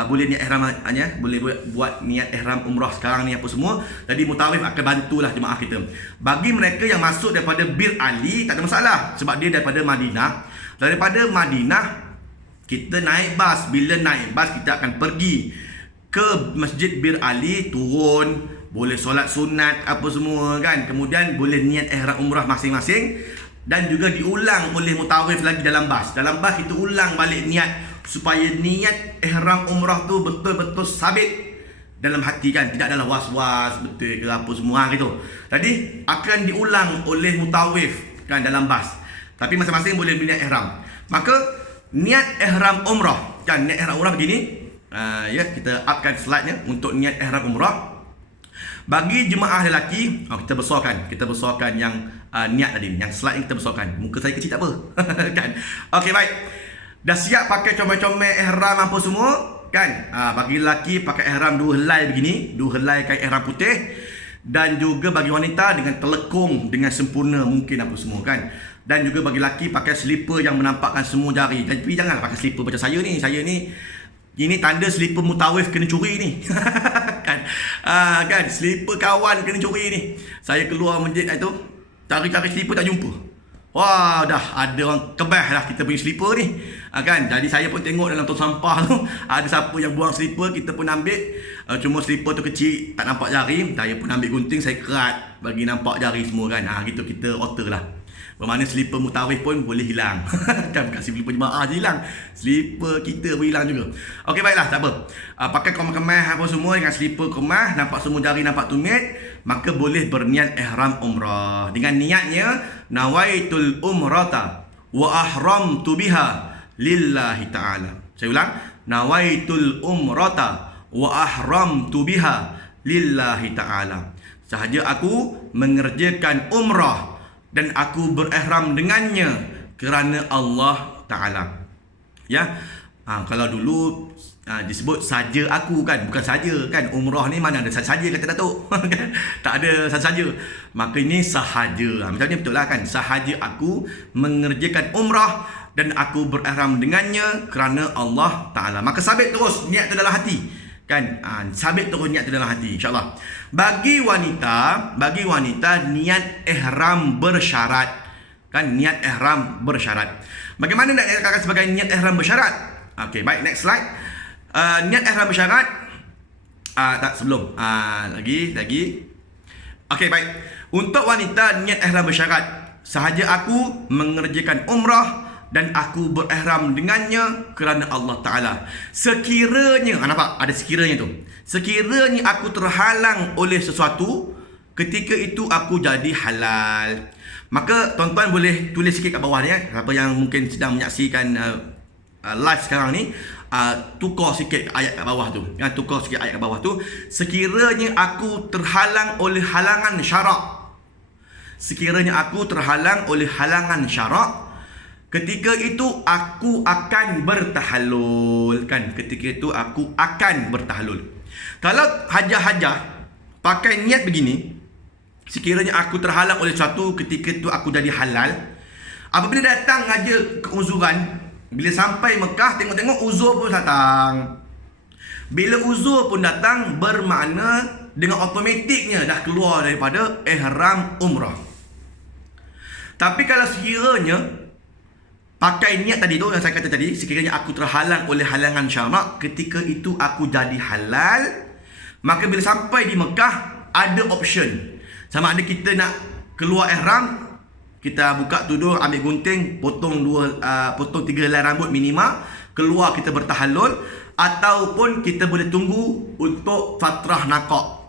boleh niat ihram hanya, boleh buat niat ihram umrah sekarang ni apa semua. Jadi mutawif akan bantulah jemaah kita. Bagi mereka yang masuk daripada Bir Ali tak ada masalah sebab dia daripada Madinah. Daripada Madinah kita naik bas. Bila naik bas kita akan pergi ke Masjid Bir Ali, turun, boleh solat sunat apa semua kan. Kemudian boleh niat ihram umrah masing-masing. Dan juga diulang oleh mutawif lagi dalam bas. Dalam bas kita ulang balik niat supaya niat ihram umrah tu betul-betul sabit dalam hati kan. Tidak adalah was-was betul ke apa semua gitu. Jadi akan diulang oleh mutawif kan dalam bas. Tapi masing-masing boleh berniat ihram. Maka niat ihram umrah kan, niat ihram umrah begini. Ya, kita upkan slide-nya untuk niat ihram umrah. Bagi jemaah lelaki, kita besarkan yang niat tadi, yang slide yang kita besarkan. Muka saya kecil tak apa kan. Okey, baik. Dah siap pakai comel-comel ihram apa semua kan. Bagi lelaki pakai ihram 2 helai begini, 2 helai kain ihram putih. Dan juga bagi wanita dengan telekung dengan sempurna mungkin apa semua kan. Dan juga bagi lelaki pakai slipper yang menampakkan semua jari. Tapi janganlah pakai slipper macam saya ni. Saya ni Ini tanda slipper mutawif kena curi ni. Kan? Kan slipper kawan kena curi ni. Saya keluar masjid itu, cari-cari slipper tak jumpa. Wah, dah ada orang kebah lah kita punya slipper ni. Kan? Jadi saya pun tengok dalam tong sampah tu ada siapa yang buang slipper, kita pun ambil. Cuma slipper tu kecil, tak nampak jari. Saya pun ambil gunting, saya kerat bagi nampak jari semua kan. Gitu kita alter lah. Bermakna slipper mutawif pun boleh hilang. Kan bukan slipper jemaah je hilang, slipper kita pun hilang juga. Okey, baiklah, tak apa. Pakai kemas apa semua dengan slipper kemas, nampak semua jari nampak tumit, maka boleh berniat ihram umrah. Dengan niatnya nawaitul umrata wa ahramtu biha lillahi ta'ala. Saya ulang, nawaitul umrata wa ahramtu biha lillahi ta'ala. Sahaja aku mengerjakan umrah dan aku berihram dengannya kerana Allah Ta'ala. Ya, kalau dulu disebut saja aku kan, bukan saja kan. Umrah ni mana ada saja kata Datuk. Tak ada saja. Maka ini sahaja. Macam ni betul lah kan. Sahaja aku mengerjakan umrah dan aku berihram dengannya kerana Allah Ta'ala. Maka sabit terus niat tu dalam hati. Kan, sabit terus niat tu dalam hati, insyaAllah. Bagi wanita niat ihram bersyarat. Kan, niat ihram bersyarat. Bagaimana nak dikatakan sebagai niat ihram bersyarat? Okey, baik, next slide. Niat ihram bersyarat tak, sebelum lagi. Okey, baik. Untuk wanita niat ihram bersyarat, sahaja aku mengerjakan umrah dan aku berihram dengannya kerana Allah Ta'ala. Sekiranya, nampak? Ada sekiranya tu. Sekiranya aku terhalang oleh sesuatu, ketika itu aku jadi halal. Maka tuan-tuan boleh tulis sikit kat bawah ni. Siapa yang mungkin sedang menyaksikan live sekarang ni, tukar sikit ayat kat bawah tu. Tukar sikit ayat kat bawah tu. Sekiranya aku terhalang oleh halangan syarak. Sekiranya aku terhalang oleh halangan syarak, ketika itu aku akan bertahallul. Kan, ketika itu aku akan bertahallul. Kalau hajah-hajah pakai niat begini, sekiranya aku terhalang oleh sesuatu, ketika itu aku jadi halal. Apabila datang aja keuzuran, bila sampai Mekah, tengok-tengok uzur pun datang. Bila uzur pun datang, bermakna dengan automatiknya dah keluar daripada ihram umrah. Tapi kalau sekiranya pakai niat tadi tu yang saya kata tadi, sekiranya aku terhalang oleh halangan syarak, ketika itu aku jadi halal, maka bila sampai di Mekah ada option. Sama ada kita nak keluar ihram, kita buka tudung, ambil gunting, potong 3 helai rambut minima, keluar kita bertahallul, ataupun kita boleh tunggu untuk fatrah naqab.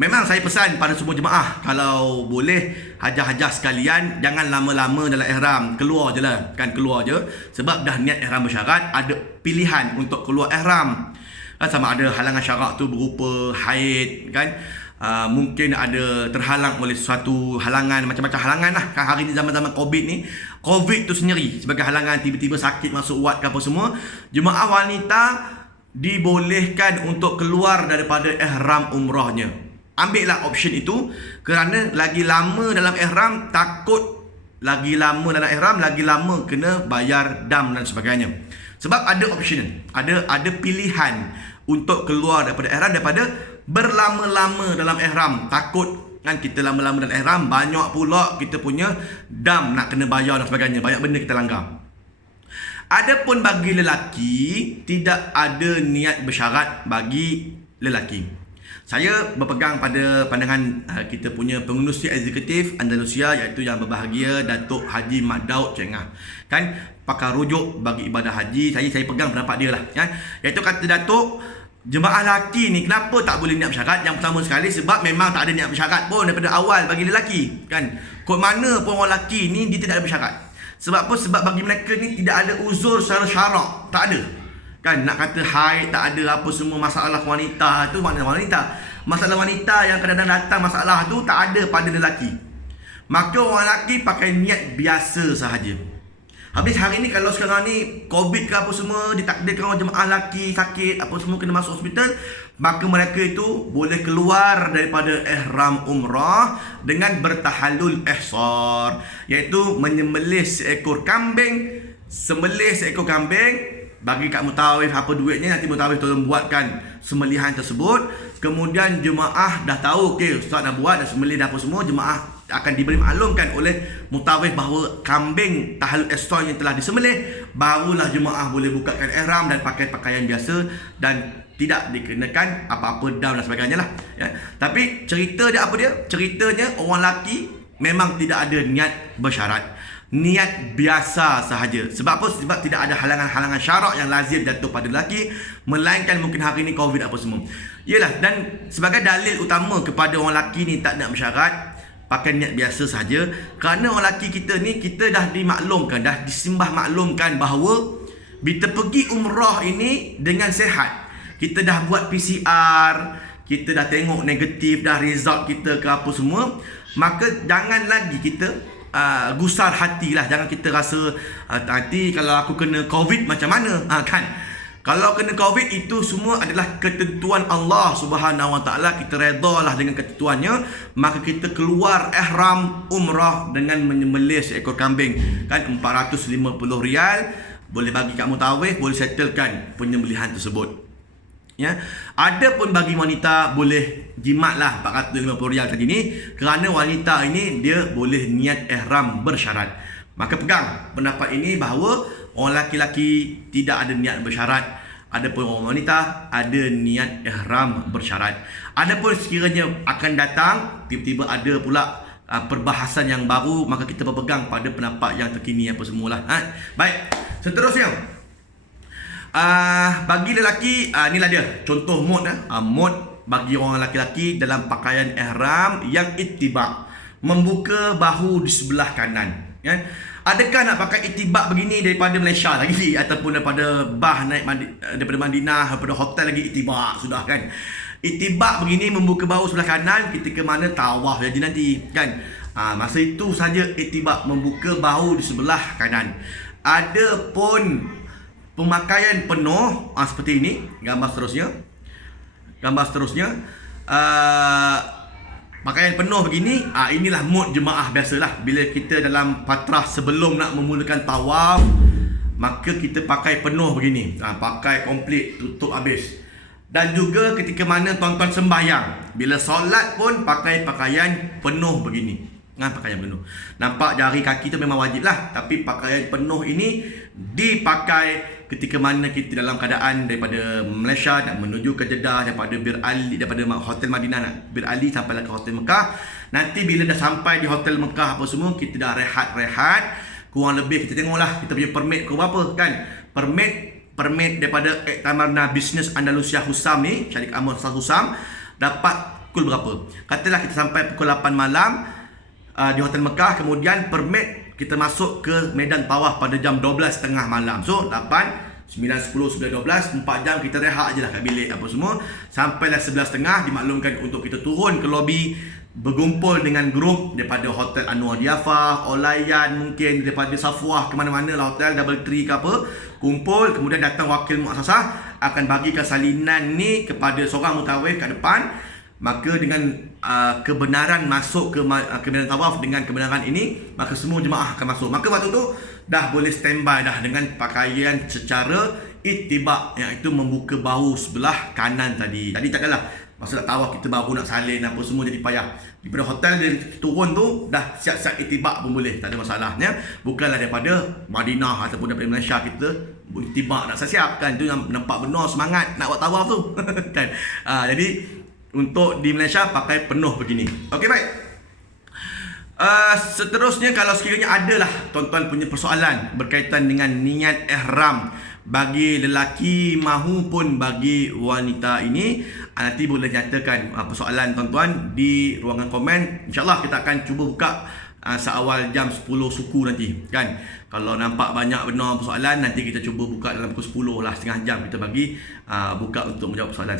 Memang saya pesan pada semua jemaah, kalau boleh hajah-hajah sekalian, jangan lama-lama dalam ihram, keluar je lah. Kan, keluar je. Sebab dah niat ihram bersyarat, ada pilihan untuk keluar ihram. Kan, sama ada halangan syarak tu berupa haid, kan, mungkin ada terhalang oleh suatu halangan, macam-macam halangan lah. Kan hari ni zaman-zaman COVID ni, COVID tu sendiri sebagai halangan, tiba-tiba sakit masuk ward ke apa semua, jemaah wanita dibolehkan untuk keluar daripada ihram umrahnya. Ambillah option itu, kerana lagi lama dalam ihram, takut lagi lama dalam ihram, lagi lama kena bayar dam dan sebagainya. Sebab ada option, ada pilihan untuk keluar daripada ihram daripada berlama-lama dalam ihram. Takut kan kita lama-lama dalam ihram, banyak pula kita punya dam nak kena bayar dan sebagainya, banyak benda kita langgar. Adapun bagi lelaki, tidak ada niat bersyarat bagi lelaki. Saya berpegang pada pandangan kita punya pengerusi eksekutif Andalusia, iaitu yang berbahagia Datuk Haji Mat Daud Cengah. Kan, pakar rujuk bagi ibadah haji, saya pegang pendapat dia lah. Kan? Iaitu kata Datuk, jemaah lelaki ni kenapa tak boleh niat bersyarat? Yang pertama sekali, sebab memang tak ada niat bersyarat pun daripada awal bagi lelaki. Kan? Kod mana pun orang lelaki ni, dia tidak ada bersyarat. Sebab apa? Sebab bagi mereka ni tidak ada uzur secara syarak. Tak ada. Kan, nak kata haid, tak ada apa semua masalah wanita tu, makna wanita. Masalah wanita yang kadang-kadang datang masalah tu tak ada pada lelaki. Maka orang lelaki pakai niat biasa sahaja. Habis hari ni, kalau sekarang ni COVID ke apa semua, ditakdirkan orang jemaah lelaki sakit apa semua kena masuk hospital, maka mereka itu boleh keluar daripada ihram umrah dengan bertahallul ihsar, iaitu menyembelih seekor kambing, sembelih seekor kambing, bagi kat mutawif apa duitnya, nanti mutawif tolong buatkan sembelihan tersebut. Kemudian jemaah dah tahu, okey ustaz dah buat, dah sembelih dah apa semua, jemaah akan diberi maklumkan oleh mutawif bahawa kambing tahlul ihsan yang telah disembelih, barulah jemaah boleh bukakan ihram dan pakai pakaian biasa dan tidak dikenakan apa-apa dam dan sebagainya lah, ya. Tapi cerita dia apa dia? Ceritanya orang lelaki memang tidak ada niat bersyarat, niat biasa sahaja. Sebab apa? Sebab tidak ada halangan-halangan syarak yang lazim jatuh pada lelaki, melainkan mungkin hari ni Covid apa semua. Yalah, dan sebagai dalil utama kepada orang lelaki ni tak nak bersyarat, pakai niat biasa saja, kerana orang lelaki kita ni, kita dah dimaklumkan, dah disimbah maklumkan bahawa kita pergi umrah ini dengan sehat. Kita dah buat PCR, kita dah tengok negatif, dah result kita ke apa semua, maka jangan lagi kita gusar hati lah. Jangan kita rasa nanti kalau aku kena Covid macam mana, kan? Kalau kena Covid itu semua adalah ketentuan Allah Subhanahu Wa Taala. Kita redalah dengan ketentuannya, maka kita keluar ihram umrah dengan menyembelih seekor kambing, kan, RM450, boleh bagi kat mutawif, boleh settlekan penyembelihan tersebut. Ya, ada pun bagi wanita boleh jimat lah RM450 tadi ni, kerana wanita ini dia boleh niat ihram bersyarat. Maka pegang pendapat ini bahawa orang laki-laki tidak ada niat bersyarat, adapun orang wanita ada niat ihram bersyarat. Adapun sekiranya akan datang tiba-tiba ada pula perbahasan yang baru, maka kita berpegang pada pendapat yang terkini apa semualah. Baik, seterusnya bagi lelaki, inilah dia contoh mod mod bagi orang lelaki dalam pakaian ihram yang ittiba', membuka bahu di sebelah kanan, kan? Adakah nak pakai ittiba' begini daripada Malaysia lagi, ataupun daripada daripada Madinah, daripada hotel lagi ittiba' sudah, kan? Ittiba' begini membuka bahu sebelah kanan ketika mana tawaf jadi nanti, kan? Masa itu saja ittiba' membuka bahu di sebelah kanan. Adapun pemakaian penuh seperti ini, gambar seterusnya pakaian penuh begini, inilah mod jemaah biasalah. Bila kita dalam fatrah sebelum nak memulakan tawaf, maka kita pakai penuh begini, pakai komplit, tutup habis. Dan juga ketika mana tuan-tuan sembahyang, bila solat pun pakai pakaian penuh begini, pakaian penuh. Nampak jari kaki tu memang wajib lah, tapi pakaian penuh ini dipakai ketika mana kita dalam keadaan daripada Malaysia nak menuju ke Jeddah, daripada Bir Ali, daripada hotel Madinah nak Bir Ali sampailah ke hotel Mekah. Nanti bila dah sampai di hotel Mekah apa semua, kita dah rehat-rehat, kurang lebih kita tengoklah kita punya permit ke berapa, kan? Permit daripada Iktamarna Business Andalusia Husam ni, Syarikat Amal Husam, dapat pukul berapa? Katalah kita sampai pukul 8 malam di hotel Mekah, kemudian permit kita masuk ke medan tawaf pada jam 12.30 malam. So 8, 9, 10, 11, 12, 4 jam kita rehat je lah kat bilik apa semua. Sampailah 11.30 dimaklumkan untuk kita turun ke lobi, berkumpul dengan grup daripada Hotel Anwar Diafah, Olayan, mungkin daripada Safwah, ke mana-mana lah hotel, Double Tree ke apa. Kumpul, kemudian datang wakil muassasah akan bagikan salinan ni kepada seorang mutawif kat depan. Maka dengan kebenaran masuk ke medan tawaf dengan kebenaran ini, maka semua jemaah akan masuk. Maka waktu tu dah boleh standby dah dengan pakaian secara ittiba', iaitu membuka bahu sebelah kanan tadi. Tadi tak adalah masa nak tawaf kita baru nak salin apa semua jadi payah. Daripada hotel dia turun tu dah siap-siap ittiba' pun boleh, tak ada masalahnya. Bukanlah daripada Madinah ataupun daripada Malaysia kita ittiba' nak siap-siap, kan? Tu nampak benar semangat nak buat tawaf tu. Kan? Jadi untuk di Malaysia pakai penuh begini. Okey, baik. Seterusnya, kalau sekiranya adalah tuan-tuan punya persoalan berkaitan dengan niat ihram bagi lelaki mahupun bagi wanita ini, nanti boleh nyatakan persoalan tuan-tuan di ruangan komen. InsyaAllah kita akan cuba buka seawal jam 10 suku nanti, kan? Kalau nampak banyak benar persoalan, nanti kita cuba buka dalam pukul 10 lah, setengah jam kita bagi buka untuk menjawab persoalan.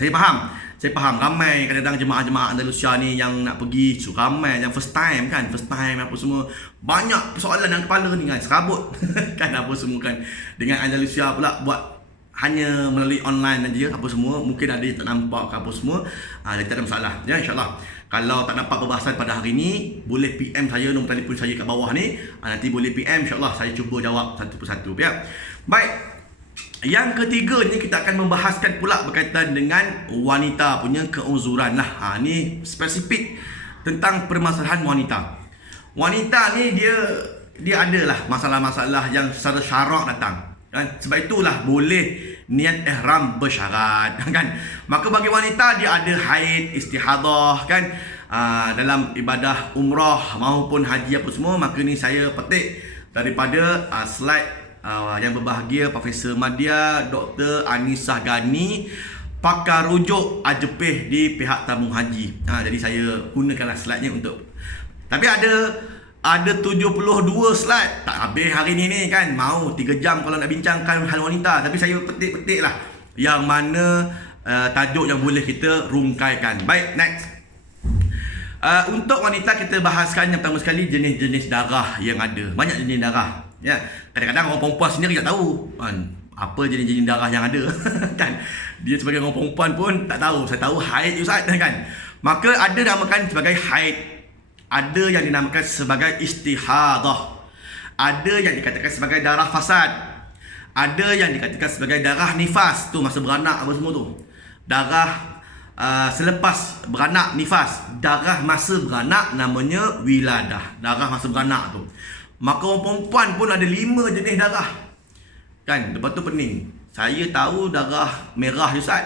Saya faham ramai kadang-kadang jemaah-jemaah Andalusia ni yang nak pergi, ramai yang first time, kan? First time apa semua, banyak persoalan dalam kepala ni, kan? Serabut kan apa semua, kan? Dengan Andalusia pula buat hanya melalui online aja apa semua, mungkin ada yang tak nampak ke apa semua, tak ada masalah ya, insyaAllah. Kalau tak nampak perbahasan pada hari ni, boleh PM saya, nombor telefon saya kat bawah ni, nanti boleh PM, insyaAllah saya cuba jawab satu persatu ya. Baik, Yang ketiganya kita akan membahaskan pula berkaitan dengan wanita punya keuzuran lah. Ni spesifik tentang permasalahan wanita. Wanita ni dia adalah masalah-masalah yang secara syarak datang. Kan? Sebab itulah boleh niat ihram bersyarat kan. Maka bagi wanita dia ada haid, istihadah kan. Dalam ibadah umrah maupun haji apa semua, maka ni saya petik daripada slide yang berbahagia Profesor Madya Dr. Anisah Ghani, pakar rujuk AJPEH di pihak tabung haji. Jadi saya gunakanlah slide-nya untuk. Tapi ada 72 slide. Tak habis hari ni kan. Mau 3 jam kalau nak bincangkan hal wanita. Tapi saya petik-petik lah yang mana tajuk yang boleh kita rungkaikan. Baik, next. Untuk wanita kita bahaskan yang pertama sekali jenis-jenis darah yang ada. Banyak jenis darah. Ya, kadang-kadang orang perempuan sendiri tak tahu apa jenis-jenis darah yang ada kan. Dia sebagai orang perempuan pun tak tahu. Saya tahu haid Ustaz kan. Maka ada dinamakan sebagai haid, ada yang dinamakan sebagai istihadah, ada yang dikatakan sebagai darah fasad, ada yang dikatakan sebagai darah nifas, tu masa beranak apa semua tu. Darah selepas beranak nifas, darah masa beranak namanya wiladah, darah masa beranak tu. Maka orang perempuan pun ada 5 jenis darah. Kan? Lepas tu pening. Saya tahu darah merah Ustaz.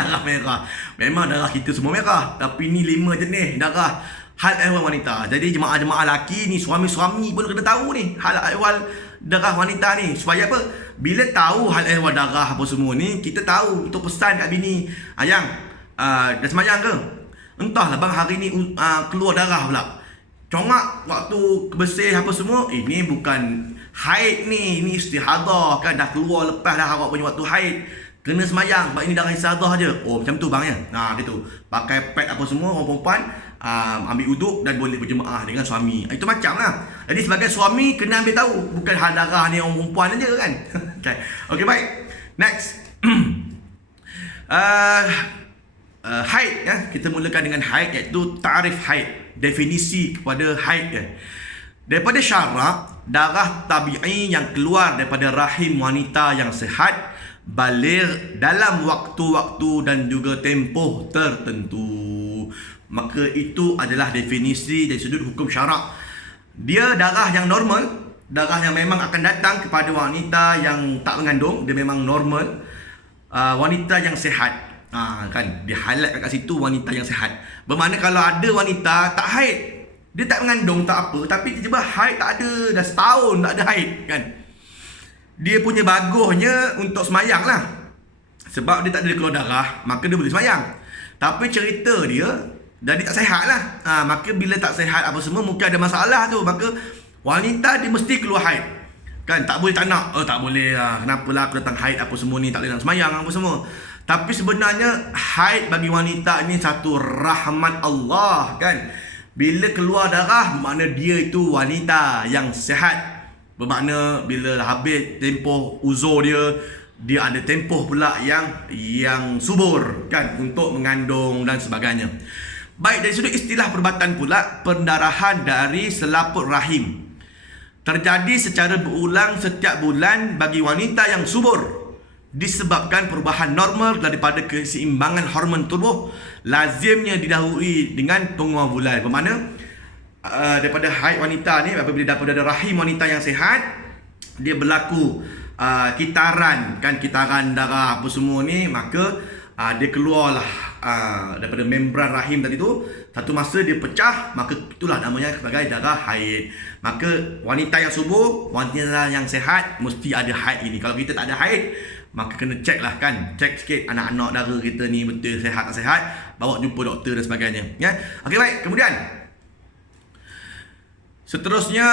Darah merah. Memang darah kita semua merah. Tapi ni 5 jenis darah hal ehwal wanita. Jadi jemaah-jemaah lelaki ni, suami-suami pun kena tahu ni hal ehwal darah wanita ni. Supaya apa? Bila tahu hal ehwal darah apa semua ni, kita tahu untuk pesan kat bini. Yang dah semayang ke? Entahlah bang hari ni keluar darah pula. Congak waktu bersih apa semua, ini bukan haid ni, ini istihadah kan, dah keluar lepas dah awak punya waktu haid, kena semayang, sebab ini darah istihadah je. Oh macam tu bang ya. Gitu. Pakai pad apa semua orang perempuan, ambil uduk dan boleh berjemaah dengan suami. Itu macam lah. Jadi sebagai suami kena ambil tahu, bukan hal darah ni orang perempuan aja kan. Okay, baik. Next. Haid ya. Kita mulakan dengan haid, iaitu ta'rif haid, definisi kepada haid ya. Daripada syarak, darah tabi'i yang keluar daripada rahim wanita yang sihat, baligh dalam waktu-waktu dan juga tempoh tertentu. Maka itu adalah definisi dari sudut hukum syarak. Dia darah yang normal, darah yang memang akan datang kepada wanita yang tak mengandung, dia memang normal. Wanita yang sihat. Kan dia highlight kat situ wanita yang sihat. Bermakna kalau ada wanita tak haid, dia tak mengandung tak apa, tapi tiba-tiba haid tak ada, dah setahun tak ada haid kan. Dia punya bagusnya untuk semayang lah. Sebab dia tak ada keluar darah, maka dia boleh semayang. Tapi cerita dia jadi tak sihat lah. Maka bila tak sihat apa semua, mungkin ada masalah tu. Maka wanita dia mesti keluar haid kan, tak boleh tak nak. Tak boleh lah, kenapalah aku datang haid apa semua ni, tak boleh nak semayang apa semua. Tapi sebenarnya haid bagi wanita ni satu rahmat Allah kan. Bila keluar darah, bermakna dia itu wanita yang sihat. Bermakna bila habis tempoh uzur dia ada tempoh pula yang subur kan, untuk mengandung dan sebagainya. Baik, dari sudut istilah perubatan pula, pendarahan dari selaput rahim terjadi secara berulang setiap bulan bagi wanita yang subur, disebabkan perubahan normal daripada keseimbangan hormon tubuh, lazimnya didahului dengan penguar bulan. Bermakna daripada haid wanita ni, apabila daripada rahim wanita yang sihat, dia berlaku kitaran darah apa semua ni, maka dia keluarlah daripada membran rahim tadi tu. Satu masa dia pecah, maka itulah namanya sebagai darah haid. Maka wanita yang subur, wanita yang sihat mesti ada haid ini. Kalau kita tak ada haid, maka kena cek lah kan. Cek sikit anak-anak dara kita ni betul sihat tak sihat, bawa jumpa doktor dan sebagainya ya. Okey, baik. Kemudian seterusnya,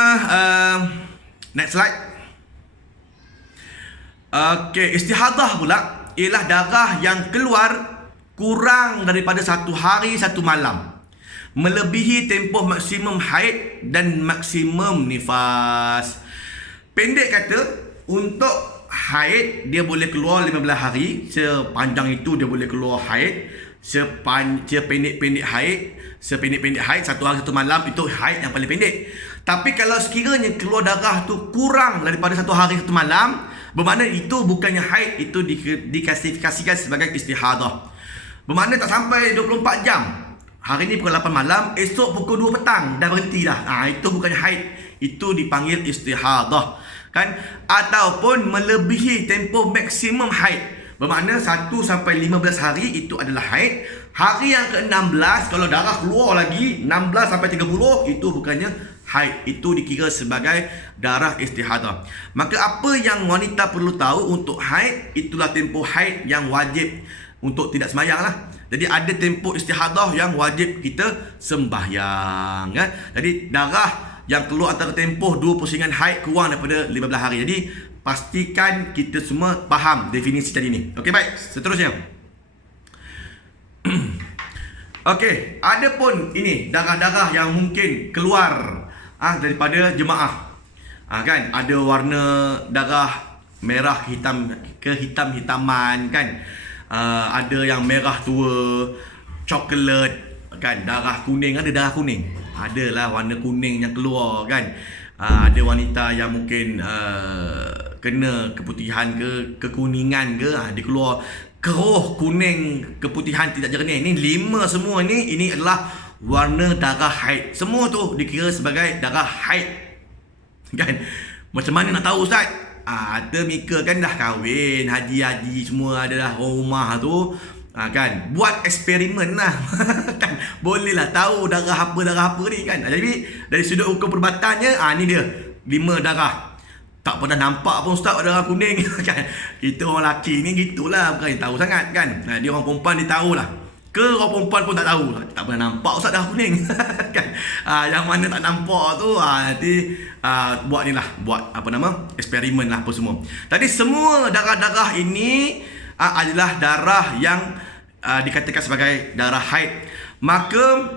next slide. Okey, istihadah pula ialah darah yang keluar kurang daripada 1 hari 1 malam, melebihi tempoh maksimum haid dan maksimum nifas. Pendek kata, untuk haid dia boleh keluar 15 hari, sepanjang itu dia boleh keluar haid. Sependek-pendek haid, 1 hari 1 malam, itu haid yang paling pendek. Tapi kalau sekiranya keluar darah tu kurang daripada 1 hari 1 malam, Bermakna itu bukannya haid, itu diklasifikasikan sebagai istihadah. Bermakna tak sampai 24 jam. Hari ni pukul 8 malam, esok pukul 2 petang dah berhenti dah. Itu bukannya haid, itu dipanggil istihadah. Kan? Ataupun melebihi tempoh maksimum haid. Bermakna 1 sampai 15 hari itu adalah haid. Hari yang ke-16 kalau darah keluar lagi 16 sampai 30 itu bukannya haid, itu dikira sebagai darah istihadah. Maka apa yang wanita perlu tahu untuk haid, itulah tempoh haid yang wajib untuk tidak sembahyang lah. Jadi ada tempoh istihadah yang wajib kita sembahyang kan? Jadi darah yang keluar antara tempoh 2 pusingan haid kurang daripada 15 hari. Jadi pastikan kita semua faham definisi tadi ni. Okey, baik, seterusnya. Okey, ada pun ini darah-darah yang mungkin keluar daripada jemaah. Kan ada warna darah merah kehitam-hitaman kan. Ada yang merah tua, coklat kan, darah kuning, ada darah kuning. Adalah warna kuning yang keluar kan. Ada wanita yang mungkin kena keputihan ke kekuningan ke, dia keluar keruh kuning keputihan tidak jernih. Ini 5 semua ni, ini adalah warna darah haid. Semua tu dikira sebagai darah haid. Kan? Macam mana nak tahu Ustaz? Ada Mika kan dah kahwin, haji-haji semua ada dah rumah tu. Kan? Buat eksperimen lah. Kan? Boleh lah tahu darah apa ni kan. Jadi dari sudut hukum perbatannya, ni dia 5 darah. Tak pernah nampak pun Ustaz darah kuning. Kan? Kita orang lelaki ni gitulah, bukan tahu sangat kan. Dia orang perempuan dia tahulah. Ke orang perempuan pun tak tahu, tak pernah nampak Ustaz darah kuning. Kan? Yang mana tak nampak tu nanti buat ni lah, buat eksperimen lah apa semua. Tadi semua darah-darah ini adalah darah yang dikatakan sebagai darah haid. Maka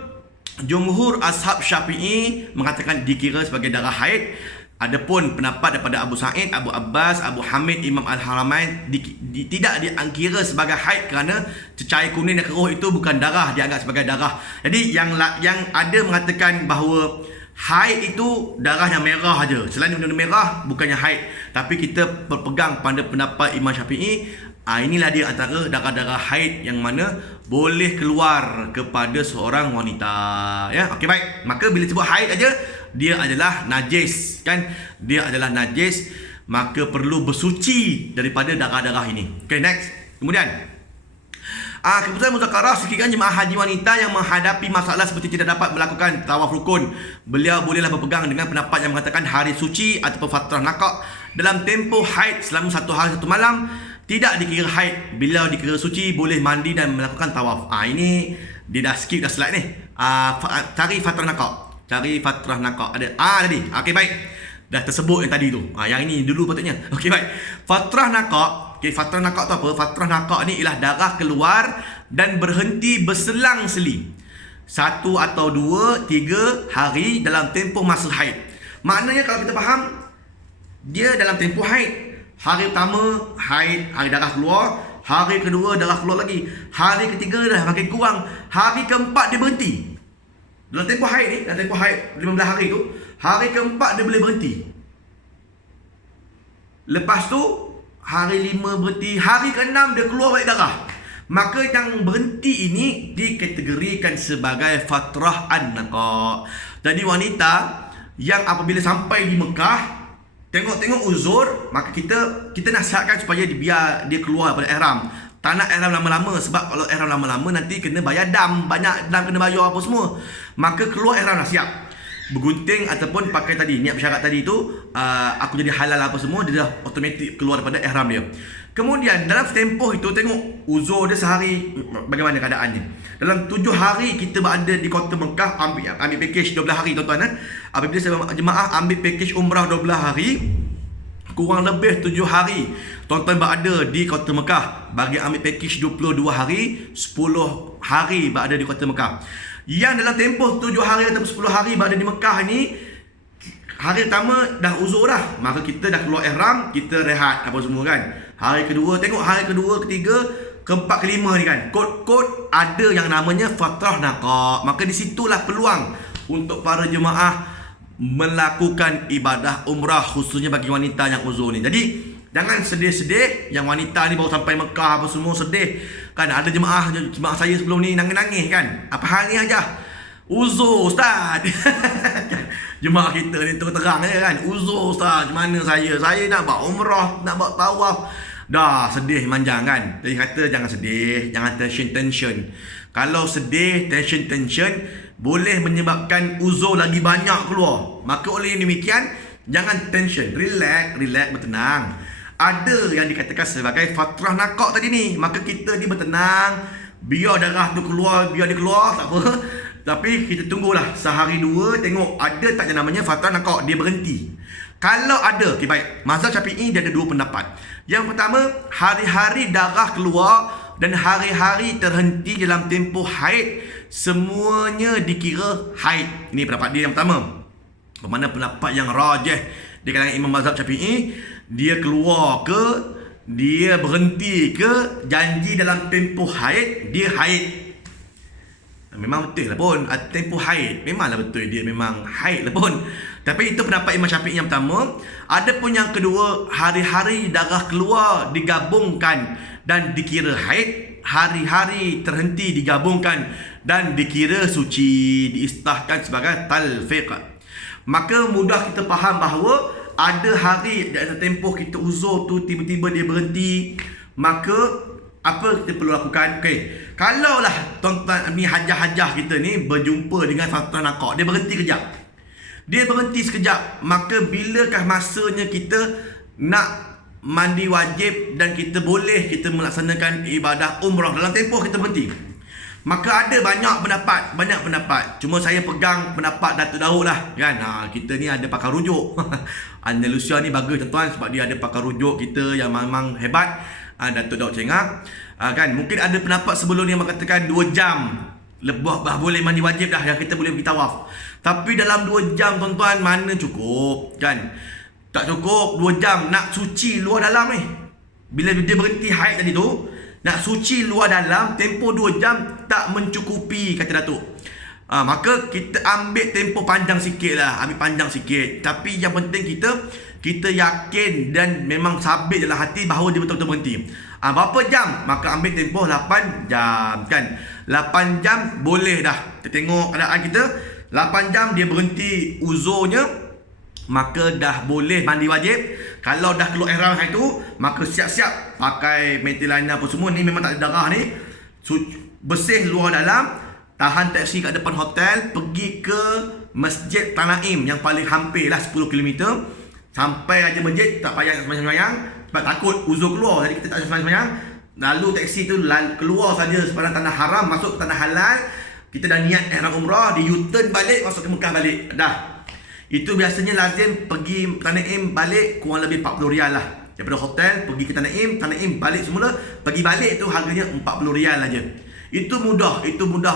jumhur ashab Syafi'i mengatakan dikira sebagai darah haid. Adapun pendapat daripada Abu Sa'id, Abu Abbas, Abu Hamid, Imam Al-Haramain tidak dikira sebagai haid kerana cecair kuning dan keruh itu bukan darah, dianggap sebagai darah. Jadi yang ada mengatakan bahawa haid itu darah yang merah aja. Selain benda merah bukannya haid. Tapi kita berpegang pada pendapat Imam Syafi'i. Inilah dia antara darah-darah haid yang mana boleh keluar kepada seorang wanita. Ya, okey baik. Maka bila sebut haid aja, dia adalah najis kan? Dia adalah najis, maka perlu bersuci daripada darah-darah ini. Okey, next. Kemudian keputusan muzakarah, sekiranya jemaah haji wanita yang menghadapi masalah seperti tidak dapat melakukan tawaf rukun, beliau bolehlah berpegang dengan pendapat yang mengatakan hari suci ataupun fatrah nakak dalam tempoh haid selama 1 hari 1 malam tidak dikira haid. Beliau dikira suci, boleh mandi dan melakukan tawaf. Ini dia dah skip dah slide ni. Cari fatrah nakak. Cari fatrah nakak. Ada tadi. Okey baik. Dah tersebut yang tadi tu. Yang ini dulu patutnya. Okey baik. Fatrah nakak. Okey, fatrah nakak tu apa? Fatrah nakak ni ialah darah keluar dan berhenti berselang-seli 1 atau 2, 3 hari dalam tempoh masa haid. Maknanya kalau kita faham, dia dalam tempoh haid. Hari pertama haid, hari darah keluar. Hari kedua darah keluar lagi. Hari ketiga dah makin kurang. Hari keempat dia berhenti. Dalam tempoh haid ni, dalam tempoh haid 15 hari tu, hari keempat dia boleh berhenti. Lepas tu hari 5 berhenti, hari ke-6 dia keluar balik darah. Maka yang berhenti ini dikategorikan sebagai fatrah an-naqa. Jadi wanita yang apabila sampai di Mekah tengok uzur, maka kita nasihatkan supaya biar dia keluar daripada ihram. Tak nak ihram lama-lama, sebab kalau ihram lama-lama nanti kena bayar dam, banyak dam kena bayar apa semua. Maka keluar ihram dah siap. Bergunting ataupun pakai tadi niat bersyarat tadi tu, aku jadi halal apa semua, dia dah automatik keluar daripada ihram dia. Kemudian dalam tempoh itu tengok uzur dia sehari bagaimana keadaannya. Dalam 7 hari kita berada di kota Mekah, ambil package 12 hari tuan-tuan. Apabila jemaah ambil package umrah 12 hari, kurang lebih 7 hari tuan-tuan berada di kota Mekah. Bagi ambil package 22 hari, 10 hari berada di kota Mekah. Yang dalam tempoh 7 hari atau 10 hari berada di Mekah ni, hari pertama dah uzur dah, maka kita dah keluar ihram, kita rehat apa semua kan. Hari kedua, tengok hari kedua, ketiga, keempat, kelima ni kan, kod-kod ada yang namanya fatrah nakak. Maka di situlah peluang untuk para jemaah melakukan ibadah umrah, khususnya bagi wanita yang uzur ni. Jadi Jangan sedih-sedih. Yang wanita ni baru sampai Mekah apa semua sedih. Kan ada jemaah saya sebelum ni nangis-nangis kan. Apa hal ni Hajah? Uzur Ustaz. Kan? Jemaah kita ni terang je kan. Uzur Ustaz, mana saya? Saya nak buat umrah, nak buat tawaf. Dah sedih manjang kan. Jadi kata jangan sedih, jangan tension. Kalau sedih, tension boleh menyebabkan uzur lagi banyak keluar. Maka oleh demikian, jangan tension. Relax, bertenang. Ada yang dikatakan sebagai fatrah nakak tadi ni. Maka kita ni bertenang, biar darah tu keluar, biar dia keluar, tak apa. Tapi kita tunggulah sehari dua, tengok ada tak yang namanya fatrah nakak, dia berhenti. Kalau ada, okay, baik. Mazhab Syafi'i dia ada dua pendapat. Yang pertama, hari-hari darah keluar dan hari-hari terhenti dalam tempoh haid, semuanya dikira haid. Ini pendapat dia yang pertama. Bermakna pendapat yang rajih di kalangan Imam Mazhab Syafi'i, dia keluar ke, dia berhenti ke, janji dalam tempoh haid, dia haid. Memang betul lah pun, tempoh haid, memanglah betul dia memang haid lah pun. Tapi itu pendapat Imam Syafi'i yang pertama. Adapun yang kedua, hari-hari darah keluar digabungkan dan dikira haid, hari-hari terhenti digabungkan dan dikira suci, diistilahkan sebagai talfiq. Maka mudah kita faham bahawa ada hari ada tempoh kita uzur tu tiba-tiba dia berhenti. Maka apa kita perlu lakukan? Okey, kalaulah tuan-tuan ni hajah-hajah kita ni berjumpa dengan fatrah nakak, dia berhenti kejap. Dia berhenti sekejap, maka bilakah masanya kita nak mandi wajib dan kita boleh kita melaksanakan ibadah umrah dalam tempoh kita berhenti? Maka ada banyak pendapat. Cuma saya pegang pendapat Datuk Daud lah kan. Kita ni ada pakar rujuk. Andalusia ni bagus tuan-tuan sebab dia ada pakar rujuk kita yang memang hebat. Datuk Daud Cengak kan. Mungkin ada pendapat sebelum ni yang mengatakan 2 jam lebah boleh mandi wajib dah, yang kita boleh pergi tawaf. Tapi dalam 2 jam tuan-tuan, mana cukup kan? Tak cukup 2 jam. Nak suci luar dalam ni, bila dia berhenti haid tadi tu, nak suci luar dalam tempoh 2 jam tak mencukupi, kata Datuk. Maka kita ambil tempoh panjang sikit lah. Tapi yang penting kita yakin dan memang sabit dalam hati bahawa dia betul-betul berhenti. Berapa jam? Maka ambil tempoh 8 jam kan. 8 jam boleh dah. Kita tengok keadaan kita, 8 jam dia berhenti uzurnya, maka dah boleh mandi wajib. Kalau dah keluar ihram hari tu, maka siap-siap pakai panty liner apa semua. Ni memang tak ada darah ni. Bersih luar dalam, tahan taksi kat depan hotel, pergi ke Masjid Tanaim yang paling hampir lah 10 km. Sampai aja masjid, tak payah sembahyang-sembahyang sebab takut uzur keluar. Jadi kita tak sembahyang-sembahyang. Lalu taksi tu keluar saja sepanjang tanah haram, masuk ke tanah halal. Kita dah niat ihram umrah, di U-turn balik, masuk ke Mekah balik. Dah. Itu biasanya lazim pergi Tanaim balik kurang lebih 40 rial lah. Daripada hotel pergi ke Tanaim balik semula, pergi balik tu harganya 40 rial aja. Itu mudah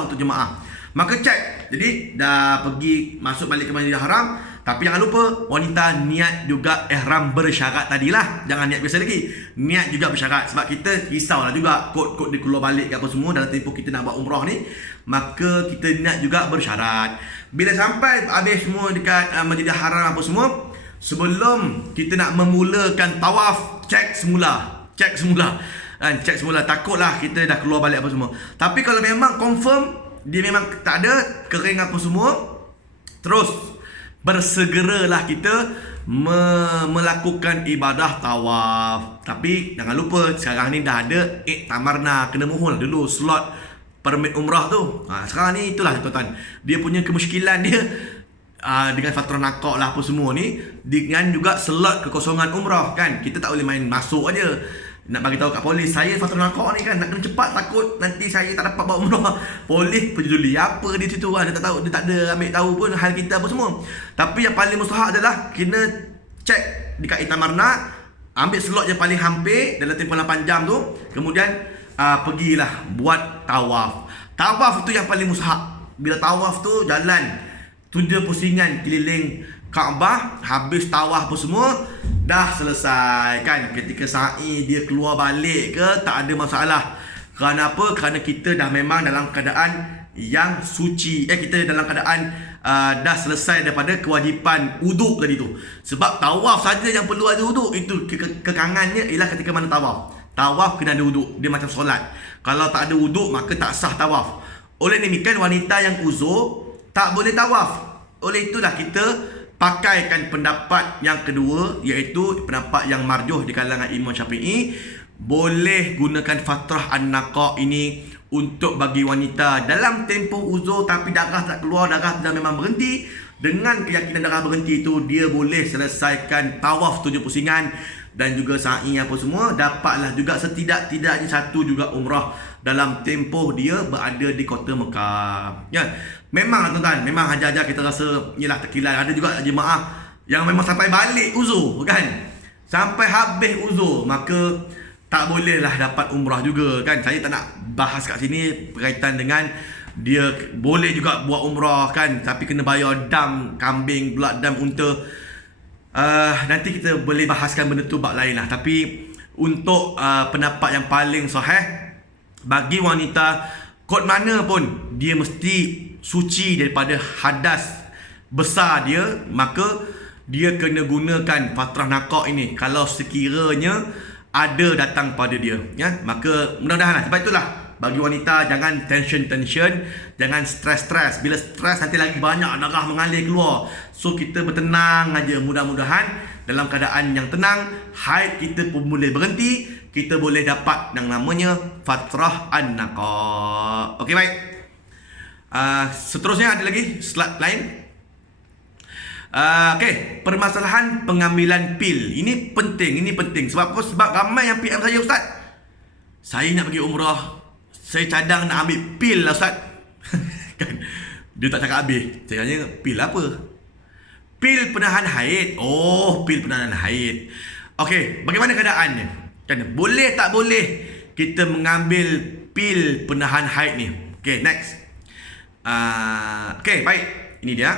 untuk jemaah. Maka cek. Jadi dah pergi masuk balik ke Masjidil Haram, tapi jangan lupa wanita niat juga ihram bersyarat tadilah. Jangan niat biasa lagi. Niat juga bersyarat sebab kita risaulah juga kod dia keluar balik ke apa semua dalam tempoh kita nak buat umrah ni. Maka kita niat juga bersyarat. Bila sampai habis semua dekat Masjidil Haram apa semua, sebelum kita nak memulakan tawaf, cek semula. Takutlah kita dah keluar balik apa semua. Tapi kalau memang confirm dia memang tak ada kering apa semua, terus bersegeralah kita melakukan ibadah tawaf. Tapi jangan lupa sekarang ni dah ada Iktamarna, kena mohon dulu slot permit umrah tu. Sekarang ni itulah tuan-tuan, dia punya kemusykilan dia dengan fatrah nakak lah apa semua ni, dengan juga slot kekosongan umrah kan. Kita tak boleh main masuk aja. Nak bagi tahu kat polis, saya fatrah nakak ni kan, nak kena cepat, takut nanti saya tak dapat bawa umrah. Polis peduli apa di situ, dia tak tahu, dia tak ada ambil tahu pun hal kita apa semua. Tapi yang paling mustahak adalah kena cek dekat Iktamarna, ambil slot yang paling hampir dalam tempoh 8 jam tu, kemudian pergilah buat tawaf. Tawaf tu yang paling mustahak. Bila tawaf tu jalan 7 pusingan keliling Kaabah, habis tawaf apa semua, dah selesai kan. Ketika sa'i dia keluar balik ke, tak ada masalah. Kerana apa? Kerana kita dah memang dalam keadaan yang suci. Kita dalam keadaan dah selesai daripada kewajipan wuduk tadi tu. Sebab tawaf saja yang perlu ada wuduk. Itu kekangannya ialah ketika mana tawaf. Tawaf kena ada wuduk. Dia macam solat. Kalau tak ada wuduk maka tak sah tawaf. Oleh demikian wanita yang uzur tak boleh tawaf. Oleh itulah kita pakaikan pendapat yang kedua, iaitu pendapat yang marjuh di kalangan Imam Syafi'i. Boleh gunakan fatrah an-naqa ini untuk bagi wanita dalam tempoh uzur tapi darah tak keluar, darah tidak memang berhenti. Dengan keyakinan darah berhenti itu, dia boleh selesaikan tawaf 7 pusingan dan juga sa'i apa semua. Dapatlah juga setidak-tidaknya satu juga umrah dalam tempoh dia berada di kota Mekah. Ya, memang tuan-tuan, memang hajar-hajar kita rasa ialah terkilai. Ada juga jemaah yang memang sampai balik uzur kan, sampai habis uzur, maka tak bolehlah dapat umrah juga kan. Saya tak nak bahas kat sini berkaitan dengan dia boleh juga buat umrah kan, tapi kena bayar dam kambing pula, dam unta. Nanti kita boleh bahaskan benda tu bab lain lah. Tapi untuk pendapat yang paling sahih, bagi wanita kot mana pun dia mesti suci daripada hadas besar dia, maka dia kena gunakan fatrah naqa ini kalau sekiranya ada datang pada dia, ya. Maka mudah-mudahan lah. Sebab itulah bagi wanita jangan tension, jangan stres. Bila stres nanti lagi banyak darah mengalir keluar. So kita bertenang aja, mudah-mudahan dalam keadaan yang tenang, haid kita pun boleh berhenti, kita boleh dapat yang namanya fatrah an-naqa. Okey, baik. Seterusnya ada lagi slide lain. Okey, permasalahan pengambilan pil. Ini penting. Sebab apa? Sebab ramai yang PM saya, Ustaz. Saya nak pergi umrah, saya cadang nak ambil pil lah, Ustaz. Kan? Dia tak cakap habis. Saya tanya, pil apa? Pil penahan haid. Oh, pil penahan haid. Okey, bagaimana keadaannya? Kan? Boleh tak boleh kita mengambil pil penahan haid ni? Okey, next. Okey, baik. Ini dia.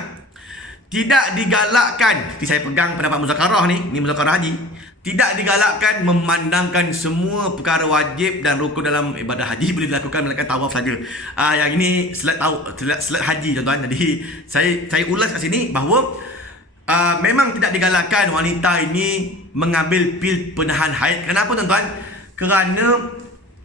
Tidak digalakkan, seperti saya pegang pendapat muzakarah ni muzakarah haji, tidak digalakkan memandangkan semua perkara wajib dan rukun dalam ibadah haji boleh dilakukan melainkan tawaf saja. Yang ini slide haji, tuan-tuan. Jadi saya ulas kat sini bahawa memang tidak digalakkan wanita ini mengambil pil penahan haid. Kenapa, tuan-tuan? Kerana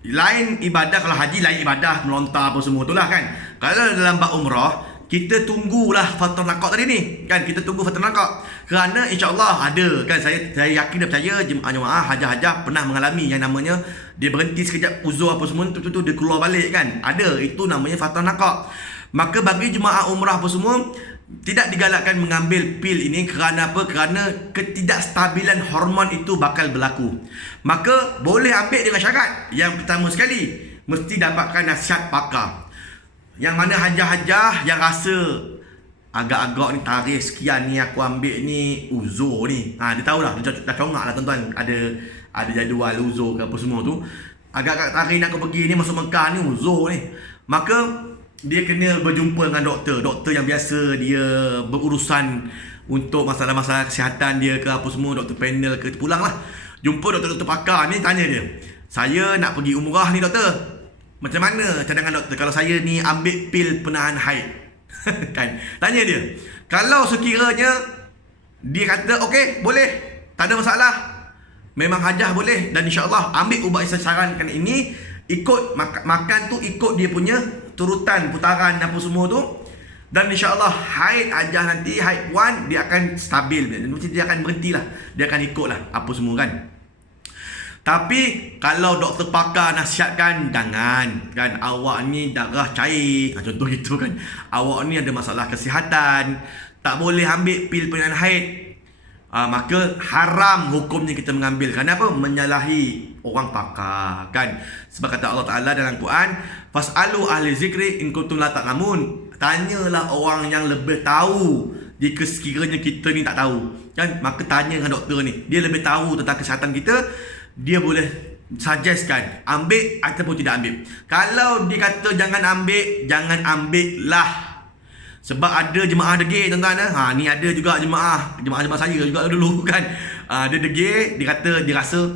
lain ibadah, kalau haji lain ibadah, melontar apa semua itulah kan. Kalau dalam bab umrah, kita tunggulah fatrah naqa tadi ni kan, kita tunggu fatrah naqa kerana insya-Allah ada kan. Saya yakin dan percaya jemaah haji pernah mengalami yang namanya dia berhenti sekejap uzur apa semua tu dia keluar balik kan. Ada, itu namanya fatrah naqa. Maka bagi jemaah umrah apa semua tidak digalakkan mengambil pil ini. Kerana apa? Kerana ketidakstabilan hormon itu bakal berlaku. Maka boleh ambil dengan syarat. Yang pertama sekali, mesti dapatkan nasihat pakar. Yang mana hajah-hajah yang rasa agak-agak ni tarikh sekian ni aku ambil ni uzur ni. Dia tahulah, dia dah congak lah, tuan-tuan. Ada jadual uzur ke apa semua tu. Agak-agak tarikh nak aku pergi ni masuk Mekah ni uzur ni. Maka dia kena berjumpa dengan doktor yang biasa dia berurusan untuk masalah-masalah kesihatan dia ke apa semua, doktor panel ke, pulang lah. Jumpa doktor-doktor pakar ni, tanya dia, saya nak pergi umrah ni doktor, macam mana cadangan doktor kalau saya ni ambil pil penahan haid? Kan? Tanya dia. Kalau sekiranya dia kata okey, boleh, tak ada masalah, memang hajah boleh, dan insya-Allah ambil ubat yang saya sarankan ini, ikut makan tu ikut dia punya turutan putaran apa semua tu, dan insya-Allah haid hajah nanti, haid puan dia akan stabil, dia akan berhentilah, dia akan ikutlah apa semua kan. Tapi kalau doktor pakar nasihatkan, jangan kan, awak ni darah cair, contoh gitu kan, awak ni ada masalah kesihatan, tak boleh ambil pil penahan haid, maka haram hukumnya kita mengambil. Kenapa? Menyalahi orang pakar kan. Sebab kata Allah Ta'ala dalam Quran, fas'alu ahli zikri in kuntum la ta'lamun, tanyalah orang yang lebih tahu jika sekiranya kita ni tak tahu kan. Maka tanya dengan doktor ni, dia lebih tahu tentang kesihatan kita, dia boleh suggestkan ambil ataupun tidak ambil. Kalau dia kata jangan ambil lah. Sebab ada jemaah degil, tuan-tuan. Ni ada juga jemaah saya juga dulu kan. Dia degil, dia kata dia rasa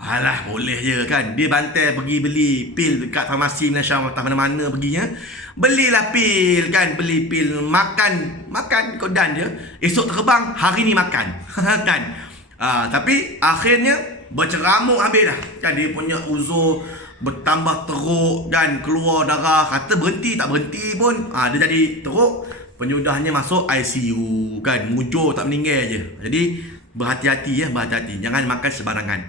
Alah, boleh je kan. Dia bantai pergi beli pil dekat farmasi Malaysia atau mana-mana perginya. Belilah pil kan, beli pil, makan kodan je. Esok terbang, hari ni makan. Kan. Tapi akhirnya berceramuk habis dah. Kan dia punya uzur bertambah teruk dan keluar darah, kata berhenti tak berhenti pun. Dia jadi teruk, penyudahnya masuk ICU kan, mujur tak meninggal je. Jadi berhati-hati ya, berhati-hati. Jangan makan sebarangan.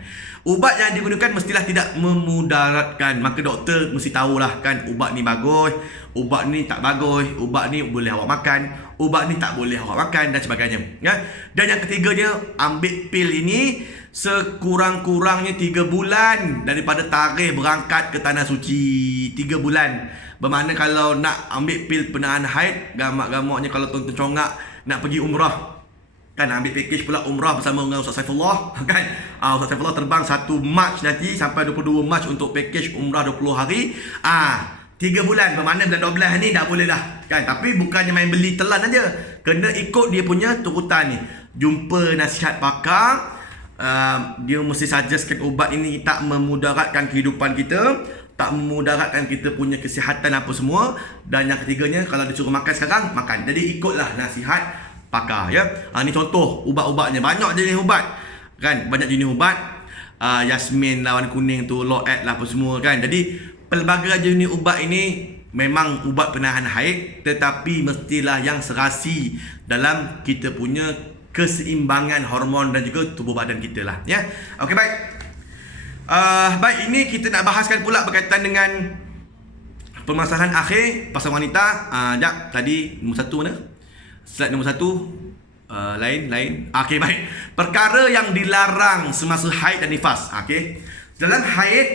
Ubat yang digunakan mestilah tidak memudaratkan. Maka doktor mesti tahulah kan, ubat ni bagus, ubat ni tak bagus, ubat ni boleh awak makan, ubat ni tak boleh awak makan dan sebagainya. Ya. Dan yang ketiganya, ambil pil ini sekurang-kurangnya 3 bulan daripada tarikh berangkat ke Tanah Suci. 3 bulan. Bermakna kalau nak ambil pil penahan haid, gamak-gamaknya kalau tuan-tuan congak nak pergi umrah, kan ambil package pula umrah bersama dengan Ustaz Saifullah kan. Ustaz Saifullah terbang 1 Mac nanti sampai 22 Mac untuk package umrah 20 hari. 3 bulan, bermakna bulan 12 ni dah boleh dah kan. Tapi bukannya main beli telan aja, kena ikut dia punya turutan ni. Jumpa nasihat pakar, dia mesti suggestkan ubat ini tak memudaratkan kehidupan kita, tak memudaratkan kita punya kesihatan apa semua. Dan yang ketiganya, kalau disuruh makan sekarang, makan. Jadi ikutlah nasihat pakar ya. Ni contoh ubat-ubatnya, banyak jenis ubat kan, banyak jenis ubat. Yasmin lawan kuning tu, Loet lah apa semua kan. Jadi pelbagai jenis ubat ini memang ubat penahan haid, tetapi mestilah yang serasi dalam kita punya keseimbangan hormon dan juga tubuh badan kita lah ya. Okey, baik. Baik, ini kita nak bahaskan pula berkaitan dengan permasalahan akhir pasal wanita. Jap, tadi nombor 1 mana? Slide nombor 1 lain. Okey, baik. Perkara yang dilarang semasa haid dan nifas. Okey. Dalam haid,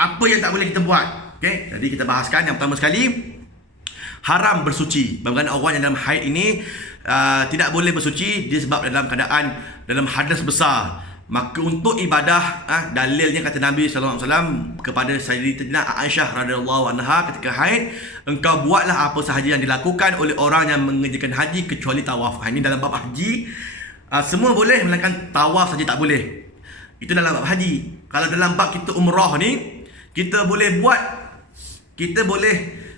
apa yang tak boleh kita buat? Okey, jadi kita bahaskan yang pertama sekali, haram bersuci. Bagaimana orang yang dalam haid ini tidak boleh bersuci disebab dalam keadaan dalam hadas besar. Maka untuk ibadah, dalilnya kata Nabi SAW kepada Sayyidatina Aisyah radhiyallahu anha ketika haid, engkau buatlah apa sahaja yang dilakukan oleh orang yang mengerjakan haji kecuali tawaf. Ini dalam bab haji, semua boleh melainkan tawaf saja tak boleh. Itu dalam bab haji. Kalau dalam bab kita umrah ni, kita boleh buat, kita boleh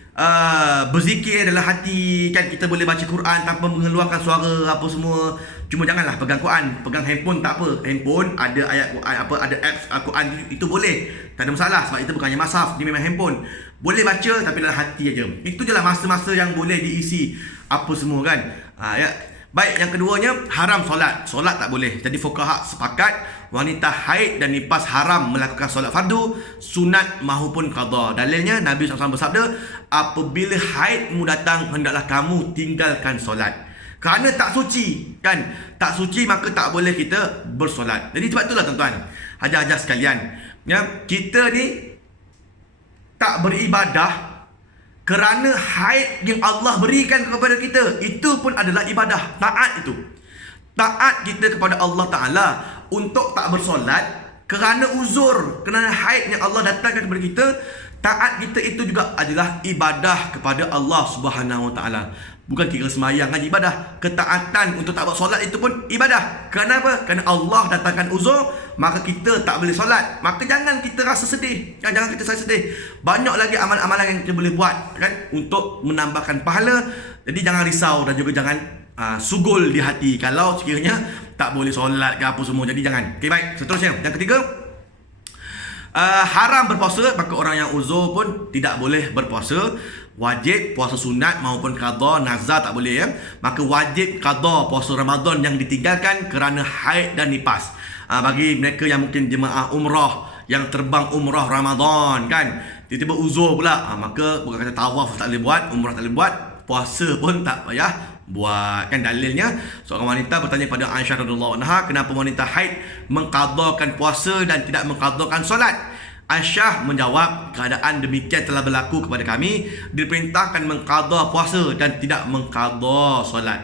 berzikir dalam hati kan, kita boleh baca Quran tanpa mengeluarkan suara apa semua. Cuma janganlah pegang Quran, pegang handphone tak apa. Handphone ada ayat Quran, ada apps Quran, itu boleh, tak ada masalah sebab itu bukannya mushaf, dia memang handphone. Boleh baca tapi dalam hati aja. Itu je lah masa-masa yang boleh diisi apa semua kan. Ya. Baik, yang keduanya haram solat. Solat tak boleh. Jadi fuqaha sepakat wanita haid dan nifas haram melakukan solat fardu, sunat maupun qada. Dalilnya Nabi SAW bersabda, apabila haidmu datang hendaklah kamu tinggalkan solat. Kerana tak suci kan, tak suci maka tak boleh kita bersolat. Jadi sebab itulah tuan-tuan, hajar-hajar sekalian ya, kita ni tak beribadah kerana haid yang Allah berikan kepada kita. Itu pun adalah ibadah, taat itu. Taat kita kepada Allah Ta'ala untuk tak bersolat kerana uzur, kerana haid yang Allah datangkan kepada kita. Taat kita itu juga adalah ibadah kepada Allah Subhanahu Wa Ta'ala. Bukan kira semayang aja ibadah. Ketaatan untuk tak bersolat itu pun ibadah. Kenapa? Kerana Allah datangkan uzur, maka kita tak boleh solat. Maka jangan kita rasa sedih kan? Jangan kita rasa sedih. Banyak lagi amalan-amalan yang kita boleh buat kan, untuk menambahkan pahala. Jadi jangan risau dan juga jangan sugul di hati kalau sekiranya tak boleh solat ke apa semua. Jadi jangan. Okey, baik. Seterusnya, yang ketiga, haram berpuasa. Maka orang yang uzur pun tidak boleh berpuasa. Wajib puasa sunat maupun qada, nazar tak boleh ya. Maka wajib qada puasa Ramadan yang ditinggalkan kerana haid dan nifas. Bagi mereka yang mungkin jemaah umrah yang terbang umrah Ramadan kan, tiba-tiba uzur pula, maka bukan kata tawaf tak boleh buat, umrah tak boleh buat, puasa pun tak payah buat kan. Dalilnya seorang wanita bertanya pada Aisyah radhiyallahu anha, kenapa wanita haid mengqadakan puasa dan tidak mengqadakan solat? Aisyah menjawab, keadaan demikian telah berlaku kepada kami, diperintahkan mengqada puasa dan tidak mengqada solat.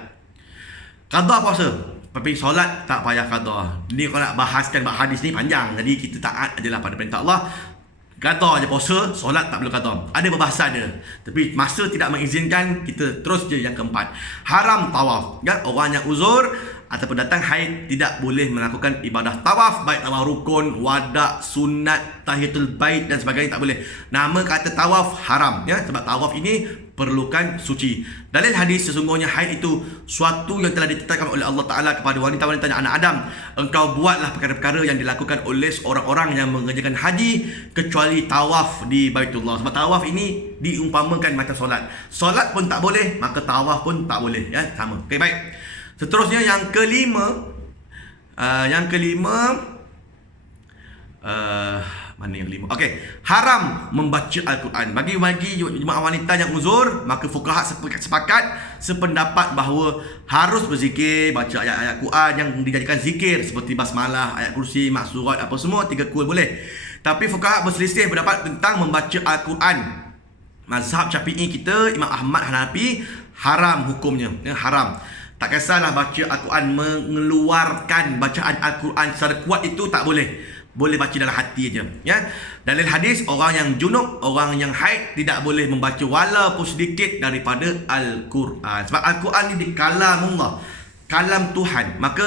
Qada puasa, tapi solat tak payah qada. Ni kalau nak bahaskan bab hadis ni panjang, jadi kita taat ajalah pada perintah Allah. Qada je puasa, solat tak perlu qada. Ada perbahasan dia, tapi masa tidak mengizinkan, kita terus je yang keempat. Haram tawaf ya. Orang yang uzur ataupun datang haid tidak boleh melakukan ibadah tawaf, baik tawaf rukun, wada, sunat, tahiyatul bait dan sebagainya, tak boleh. Nama kata tawaf haram, ya, sebab tawaf ini perlukan suci. Dalil hadis, sesungguhnya haid itu suatu yang telah ditetapkan oleh Allah Ta'ala kepada wanita-wanita anak Adam. Engkau buatlah perkara-perkara yang dilakukan oleh orang-orang yang mengerjakan haji kecuali tawaf di Baitullah. Sebab tawaf ini diumpamakan macam solat. Solat pun tak boleh, maka tawaf pun tak boleh, ya, sama. Okey, baik. Seterusnya yang kelima, mana yang kelima? Okey, haram membaca Al-Quran. Bagi jemaah wanita yang uzur, maka fuqaha sependapat bahawa harus berzikir, baca ayat-ayat Quran yang dijadikan zikir seperti basmalah, ayat kursi, maksurat, apa semua, 3 kul boleh. Tapi fuqaha berselisih pendapat tentang membaca Al-Quran. Mazhab Syafi'i kita, Imam Ahmad Hanafi, haram hukumnya, ya, haram. Tak kisahlah baca Al-Quran, mengeluarkan bacaan Al-Quran secara kuat itu tak boleh. Boleh baca dalam hati aja, ya. Dalil hadis, orang yang junub, orang yang haid tidak boleh membaca walaupun sedikit daripada Al-Quran. Sebab Al-Quran ni kalamullah, kalam Tuhan. Maka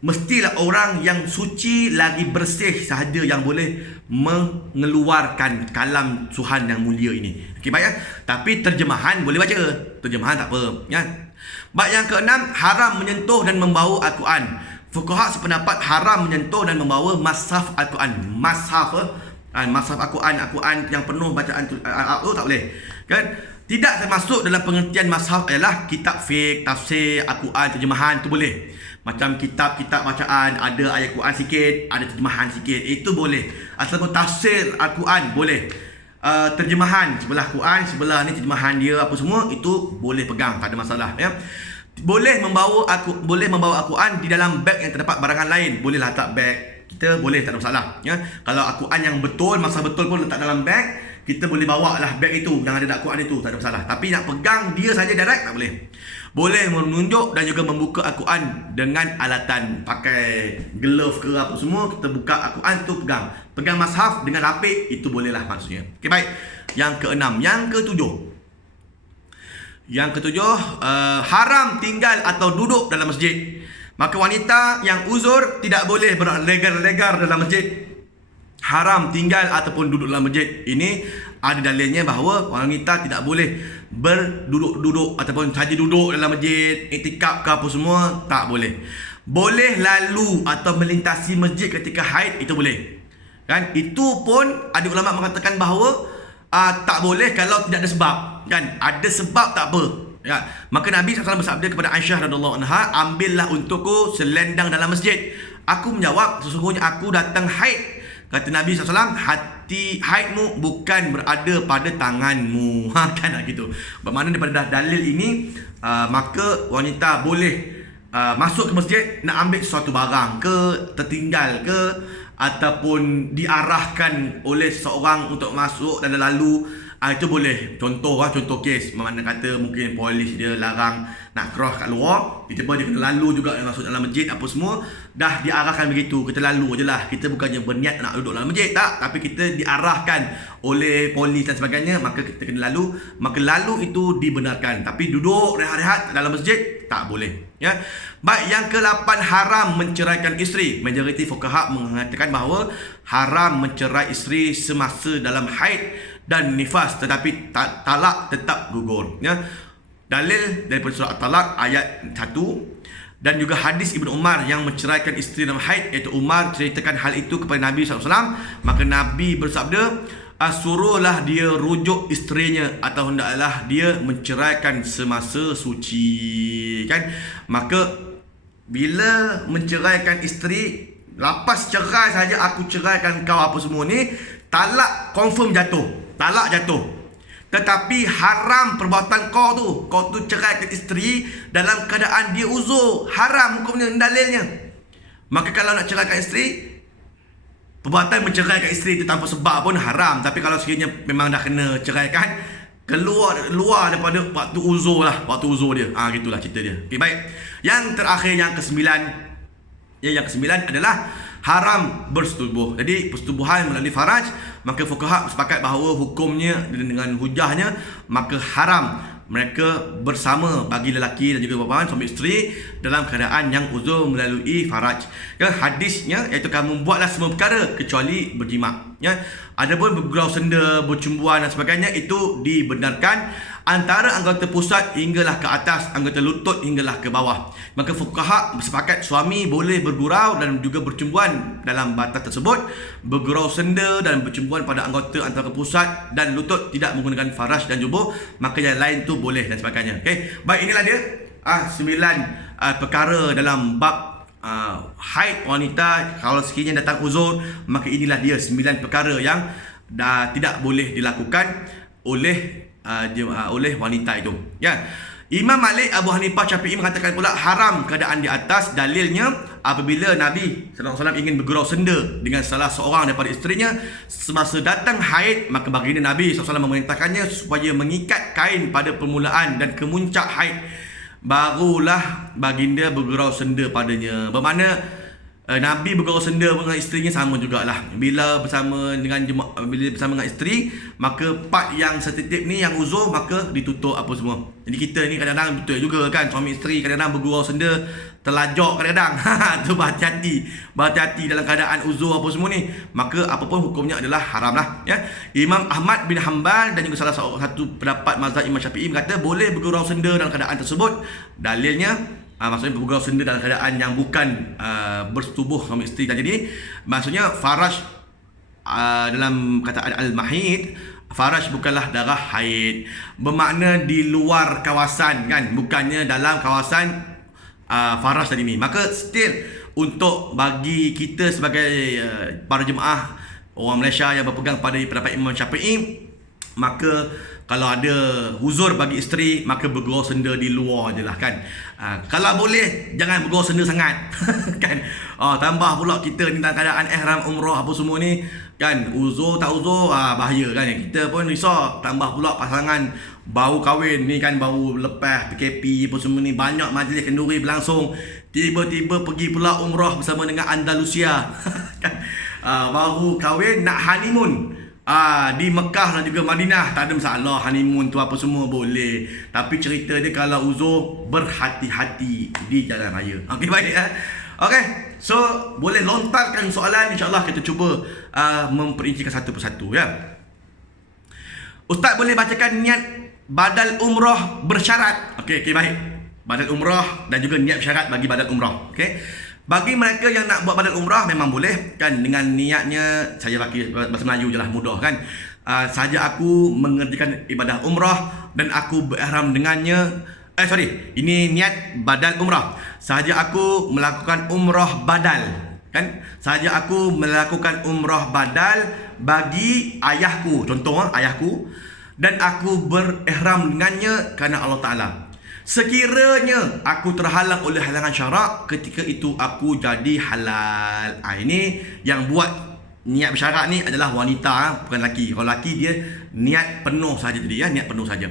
mestilah orang yang suci lagi bersih sahaja yang boleh mengeluarkan kalam Tuhan yang mulia ini. Okey, baik, ya. Tapi terjemahan boleh baca. Terjemahan tak apa, ya. Bab yang keenam, haram menyentuh dan membawa Al-Quran. Fuqaha sependapat haram menyentuh dan membawa mushaf Al-Quran. Mushaf, mushaf Al-Quran, Al-Quran yang penuh bacaan tu tak boleh. Kan? Tidak termasuk dalam pengertian mushaf ialah kitab fiqh, tafsir, Al-Quran, terjemahan tu boleh. Macam kitab-kitab bacaan, ada ayat Quran sikit, ada terjemahan sikit, itu boleh. Ataupun tafsir Al-Quran boleh. Terjemahan sebelah Quran, sebelah ni terjemahan dia apa semua, itu boleh pegang, tak ada masalah, ya. Boleh membawa Al-Quran di dalam beg yang terdapat barangan lain. Boleh letak beg kita, boleh, tak ada masalah, ya. Kalau Al-Quran yang betul, masa betul pun letak dalam beg, kita boleh bawa lah beg itu yang ada Al-Quran itu, tak ada masalah. Tapi nak pegang dia saja direct, tak boleh. Boleh menunjuk dan juga membuka Al-Quran dengan alatan, pakai glove ke apa semua, kita buka Al-Quran tu pegang. Pegang mushaf dengan apik, itu bolehlah maksudnya. Okey, baik. Yang keenam, yang ketujuh. Haram tinggal atau duduk dalam masjid. Maka wanita yang uzur tidak boleh berlegar-legar dalam masjid. Haram tinggal ataupun duduk dalam masjid. Ini ada dalilnya bahawa wanita tidak boleh berduduk-duduk ataupun saja duduk dalam masjid, iktikaf ke apa semua, tak boleh. Boleh lalu atau melintasi masjid ketika haid, itu boleh. Kan? Itu pun ada ulama mengatakan bahawa tak boleh kalau tidak ada sebab. Kan? Ada sebab tak apa. Ya. Maka Nabi SAW bersabda kepada Aisyah radhiyallahu anha, ambillah untukku selendang dalam masjid. Aku menjawab, sesungguhnya aku datang haid. Kata Nabi SAW, hati haidmu bukan berada pada tanganmu. Kan tak gitu. Bermakna daripada dalil ini, maka wanita boleh masuk ke masjid nak ambil sesuatu barang ke, tertinggal ke, ataupun diarahkan oleh seorang untuk masuk dan lalu, itu boleh. Contoh kes, mana kata mungkin polis dia larang nak cross kat luar, tiba-tiba dia kena lalu juga masuk dalam masjid apa semua, dah diarahkan begitu, kita lalu je lah. Kita bukannya berniat nak duduk dalam masjid, tak, tapi kita diarahkan oleh polis dan sebagainya, maka kita kena lalu, maka lalu itu dibenarkan. Tapi duduk rehat-rehat dalam masjid tak boleh, ya. Baik, yang ke-8, haram menceraikan isteri. Majoriti fuqaha mengatakan bahawa haram mencerai isteri semasa dalam haid dan nifas, tetapi talak tetap gugur, ya. Dalil daripada surah At-Talaq ayat 1 dan juga hadis Ibnu Umar yang menceraikan isteri dalam haid, iaitu Umar ceritakan hal itu kepada Nabi SAW. Maka Nabi bersabda, suruhlah dia rujuk isterinya atau hendaklah dia menceraikan semasa suci. Kan? Maka bila menceraikan isteri, lepas cerai saja, aku ceraikan kau apa semua ni, talak confirm jatuh, talak jatuh. Tetapi haram perbuatan kau tu ceraikan isteri dalam keadaan dia uzur, haram hukumnya, dalilnya. Maka kalau nak ceraikan isteri, perbuatan menceraikan isteri itu tanpa sebab pun haram. Tapi kalau sekiranya memang dah kena ceraikan, keluar daripada waktu uzur lah, waktu uzur dia. Gitulah cerita dia. Okay, baik. Yang terakhir, yang kesembilan. Yang kesembilan adalah haram bersetubuh. Jadi persetubuhan melalui faraj, maka fuqaha sepakat bahawa hukumnya dengan hujahnya, maka haram mereka bersama bagi lelaki dan juga perempuan suami isteri dalam keadaan yang uzur melalui faraj. Ya, hadisnya iaitu kamu buatlah semua perkara kecuali berjima. Ya, adapun bergurau senda, bercumbuan dan sebagainya itu dibenarkan antara anggota pusat hinggalah ke atas, anggota lutut hinggalah ke bawah. Maka fuqaha bersepakat suami boleh bergurau dan juga bercumbuan dalam batas tersebut. Bergurau senda dan bercumbuan pada anggota antara pusat dan lutut tidak menggunakan faraj dan jubur, maka yang lain tu boleh dan sebagainya. Okey, baik, inilah dia 9 perkara dalam bab haid wanita. Kalau sekiranya datang uzur, maka inilah dia 9 perkara yang tidak boleh dilakukan oleh wanita itu. Ya. Imam Malik, Abu Hanifah, Syafi'i mengatakan pula haram keadaan di atas. Dalilnya apabila Nabi SAW ingin bergurau senda dengan salah seorang daripada isterinya semasa datang haid, maka baginda Nabi SAW memerintahkannya supaya mengikat kain pada permulaan dan kemuncak haid, barulah baginda bergurau senda padanya. Bermakna Nabi bergurau senda dengan isterinya sama jugalah. Bila bersama dengan isteri, maka part yang sensitif ni, yang uzur, maka ditutup apa semua. Jadi kita ni kadang-kadang betul juga kan, suami isteri kadang-kadang bergurau senda terlajak kadang-kadang. Tu berhati-hati dalam keadaan uzur apa semua ni, maka apapun hukumnya adalah haram lah. Ya. Imam Ahmad bin Hanbal dan juga salah satu pendapat mazhab Imam Syafi'i berkata boleh bergurau senda dalam keadaan tersebut. Dalilnya maksudnya bergurau senda dalam keadaan yang bukan bersetubuh suami isteri tadi ni. Maksudnya faraj dalam kataan al-mahid, faraj bukanlah darah haid. Bermakna di luar kawasan kan, bukannya dalam kawasan faraj tadi ni. Maka still untuk bagi kita sebagai para jemaah orang Malaysia yang berpegang pada pendapat Imam Syafi'i, maka kalau ada uzur bagi isteri, maka bergurau senda di luar je lah kan. Kalau boleh, jangan bergurau senda sangat. Kan. Tambah pula kita ni dalam keadaan ihram umrah apa semua ni kan, uzur tak uzur bahaya kan. Kita pun risau, tambah pula pasangan baru kahwin ni kan, baru lepas PKP apa semua ni, banyak majlis kenduri berlangsung, tiba-tiba pergi pula umrah bersama dengan Andalusia. Kan. Baru kahwin nak honeymoon di Mekah dan juga Madinah, tak ada masalah, honeymoon tu apa semua boleh. Tapi cerita dia kalau uzur, berhati-hati di jalan raya. Okey, baik ya. Okey, so boleh lontarkan soalan, insya-Allah kita cuba memperincikan satu persatu ya. Ustaz boleh bacakan niat badal umrah bersyarat. Okey, baik. Badal umrah dan juga niat bersyarat bagi badal umrah. Okey. Bagi mereka yang nak buat badal umrah memang boleh kan, dengan niatnya saya bagi bahasa Melayu je lah, mudah kan. Saja aku mengerjakan ibadah umrah dan aku berihram dengannya. Ini niat badal umrah. Sahaja aku melakukan umrah badal kan. Sahaja aku melakukan umrah badal bagi ayahku, contoh ayahku, dan aku berihram dengannya kerana Allah Ta'ala. Sekiranya aku terhalang oleh halangan syarak, ketika itu aku jadi halal. Ini yang buat niat bersyarat ni adalah wanita, bukan lelaki. Kalau lelaki dia niat penuh saja tadi ya, niat penuh saja.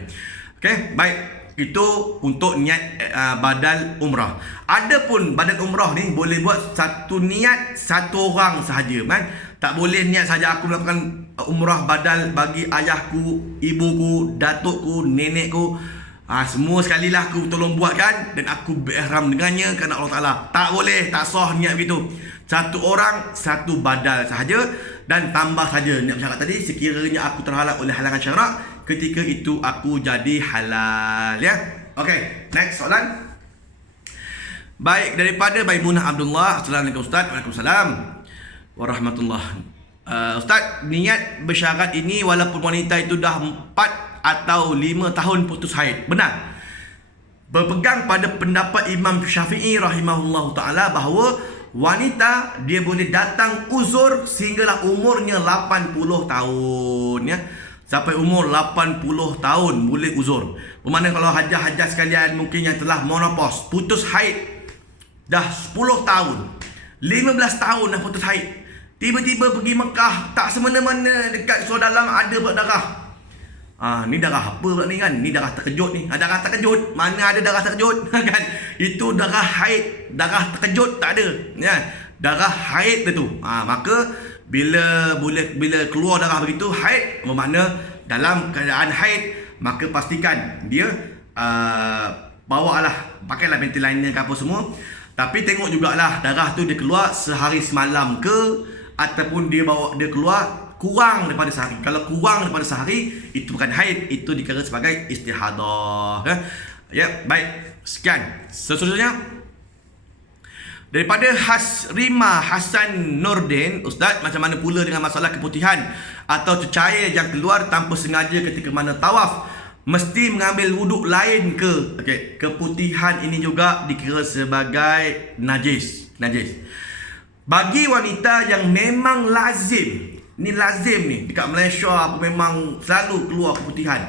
Okey, baik. Itu untuk niat badal umrah. Adapun badal umrah ni boleh buat satu niat satu orang sahaja kan. Tak boleh niat saja aku melakukan umrah badal bagi ayahku, ibuku, datukku, nenekku. Semua sekali lah aku tolong buatkan dan aku berihram dengannya kerana Allah Ta'ala. Tak boleh, tak sah niat begitu. Satu orang, satu badal sahaja, dan tambah saja niat bersyarat tadi, sekiranya aku terhalang oleh halangan syarak, ketika itu aku jadi halal ya. Okey, next soalan. Baik, daripada Baimunah Abdullah. Assalamualaikum Ustaz. Waalaikumsalam warahmatullahi. Ustaz, niat bersyarat ini walaupun wanita itu dah 4 atau 5 tahun putus haid, benar? Berpegang pada pendapat Imam Syafi'i rahimahullah ta'ala bahawa wanita dia boleh datang uzur sehinggalah umurnya 80 tahun ya. Sampai umur 80 tahun boleh uzur. Bermakna kalau hajah-hajah sekalian mungkin yang telah menopause, putus haid dah 10 tahun, 15 tahun dah putus haid, tiba-tiba pergi Mekah, tak semena-mena dekat surau dalam ada berdarah. Ni darah apa pula ni kan? Ni darah terkejut ni. Darah terkejut. Mana ada darah terkejut? Kan? Itu darah haid. Darah terkejut tak ada. Ya. Darah haid tu. Maka bila keluar darah begitu haid, bermakna dalam keadaan haid maka pastikan dia bawa lah, pakailah panty liner ke apa semua. Tapi tengok jugalah darah tu dia keluar sehari semalam ke, ataupun dia keluar kurang daripada sehari. Kalau kurang daripada sehari, itu bukan haid, itu dikira sebagai istihadah. Ya, baik. Sekian. Seterusnya daripada Hasrima Hasan Nordin, Ustaz, macam mana pula dengan masalah keputihan atau cecair yang keluar tanpa sengaja ketika mana tawaf? Mesti mengambil wuduk lain ke? Okey, keputihan ini juga dikira sebagai najis. Bagi wanita yang memang lazim, ni lazim ni dekat Malaysia apa, memang selalu keluar keputihan.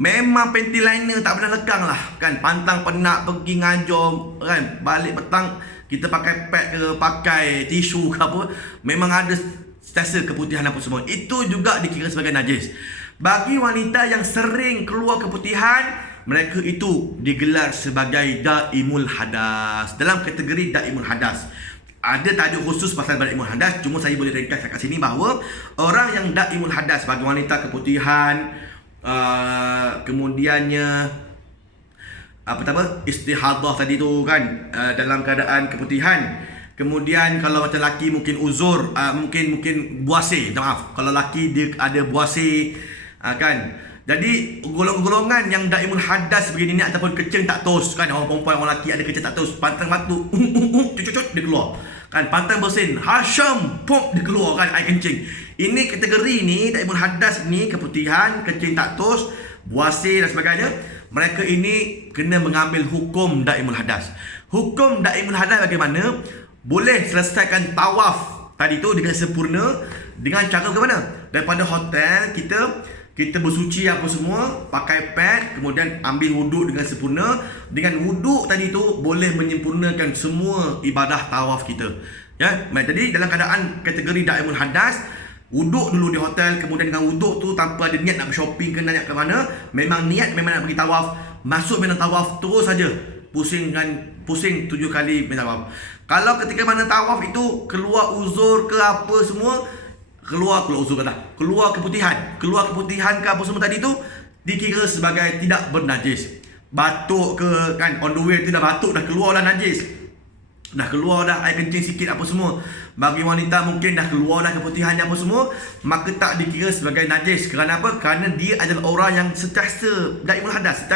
Memang panty liner tak pernah lekang lah kan. Pantang penat pergi ngajar kan, balik petang kita pakai pad ke, pakai tisu ke apa, memang ada sentiasa keputihan apa semua. Itu juga dikira sebagai najis. Bagi wanita yang sering keluar keputihan, mereka itu digelar sebagai daimul hadas. Dalam kategori daimul hadas. Ada tajuk khusus pasal daimul hadas, cuma saya boleh ringkas kat sini bahawa orang yang daimul hadas, bagi wanita keputihan, kemudiannya istihadah tadi tu kan, dalam keadaan keputihan. Kemudian kalau macam lelaki mungkin uzur, mungkin buasir, maaf, kalau lelaki dia ada buasir, kan. Jadi golongan yang daimul hadas begini ni ataupun kecing tak tos kan, orang perempuan orang lelaki ada kecing tak tos, pantang batu cucut dia keluar kan, pantang bersin Hasham pop dia keluar kan air kencing. Ini kategori ni daimul hadas ni, keputihan, kecing tak tos, buasir dan sebagainya. Mereka ini kena mengambil hukum daimul hadas. Hukum daimul hadas bagaimana? Boleh selesaikan tawaf tadi tu dengan sempurna dengan cara bagaimana? Daripada hotel kita bersuci apa semua, pakai pad, kemudian ambil wuduk dengan sempurna. Dengan wuduk tadi tu boleh menyempurnakan semua ibadah tawaf kita. Ya, jadi dalam keadaan kategori daimul hadas, wuduk dulu di hotel, kemudian dengan wuduk tu tanpa ada niat nak shopping ke nak ke mana, memang niat memang nak pergi tawaf, masuk medan tawaf terus saja. Pusing 7 kali medan tawaf. Kalau ketika mana tawaf itu keluar uzur ke apa semua, keluar uzur kata, keluar keputihan ke apa semua tadi tu, dikira sebagai tidak bernajis. Batuk ke kan, on the way tu dah batuk, dah keluar dah najis, dah keluar dah air kencing sikit apa semua. Bagi wanita mungkin dah keluar dah keputihannya apa semua, maka tak dikira sebagai najis. Kerana apa? Kerana dia adalah orang yang sentiasa daimul hadas,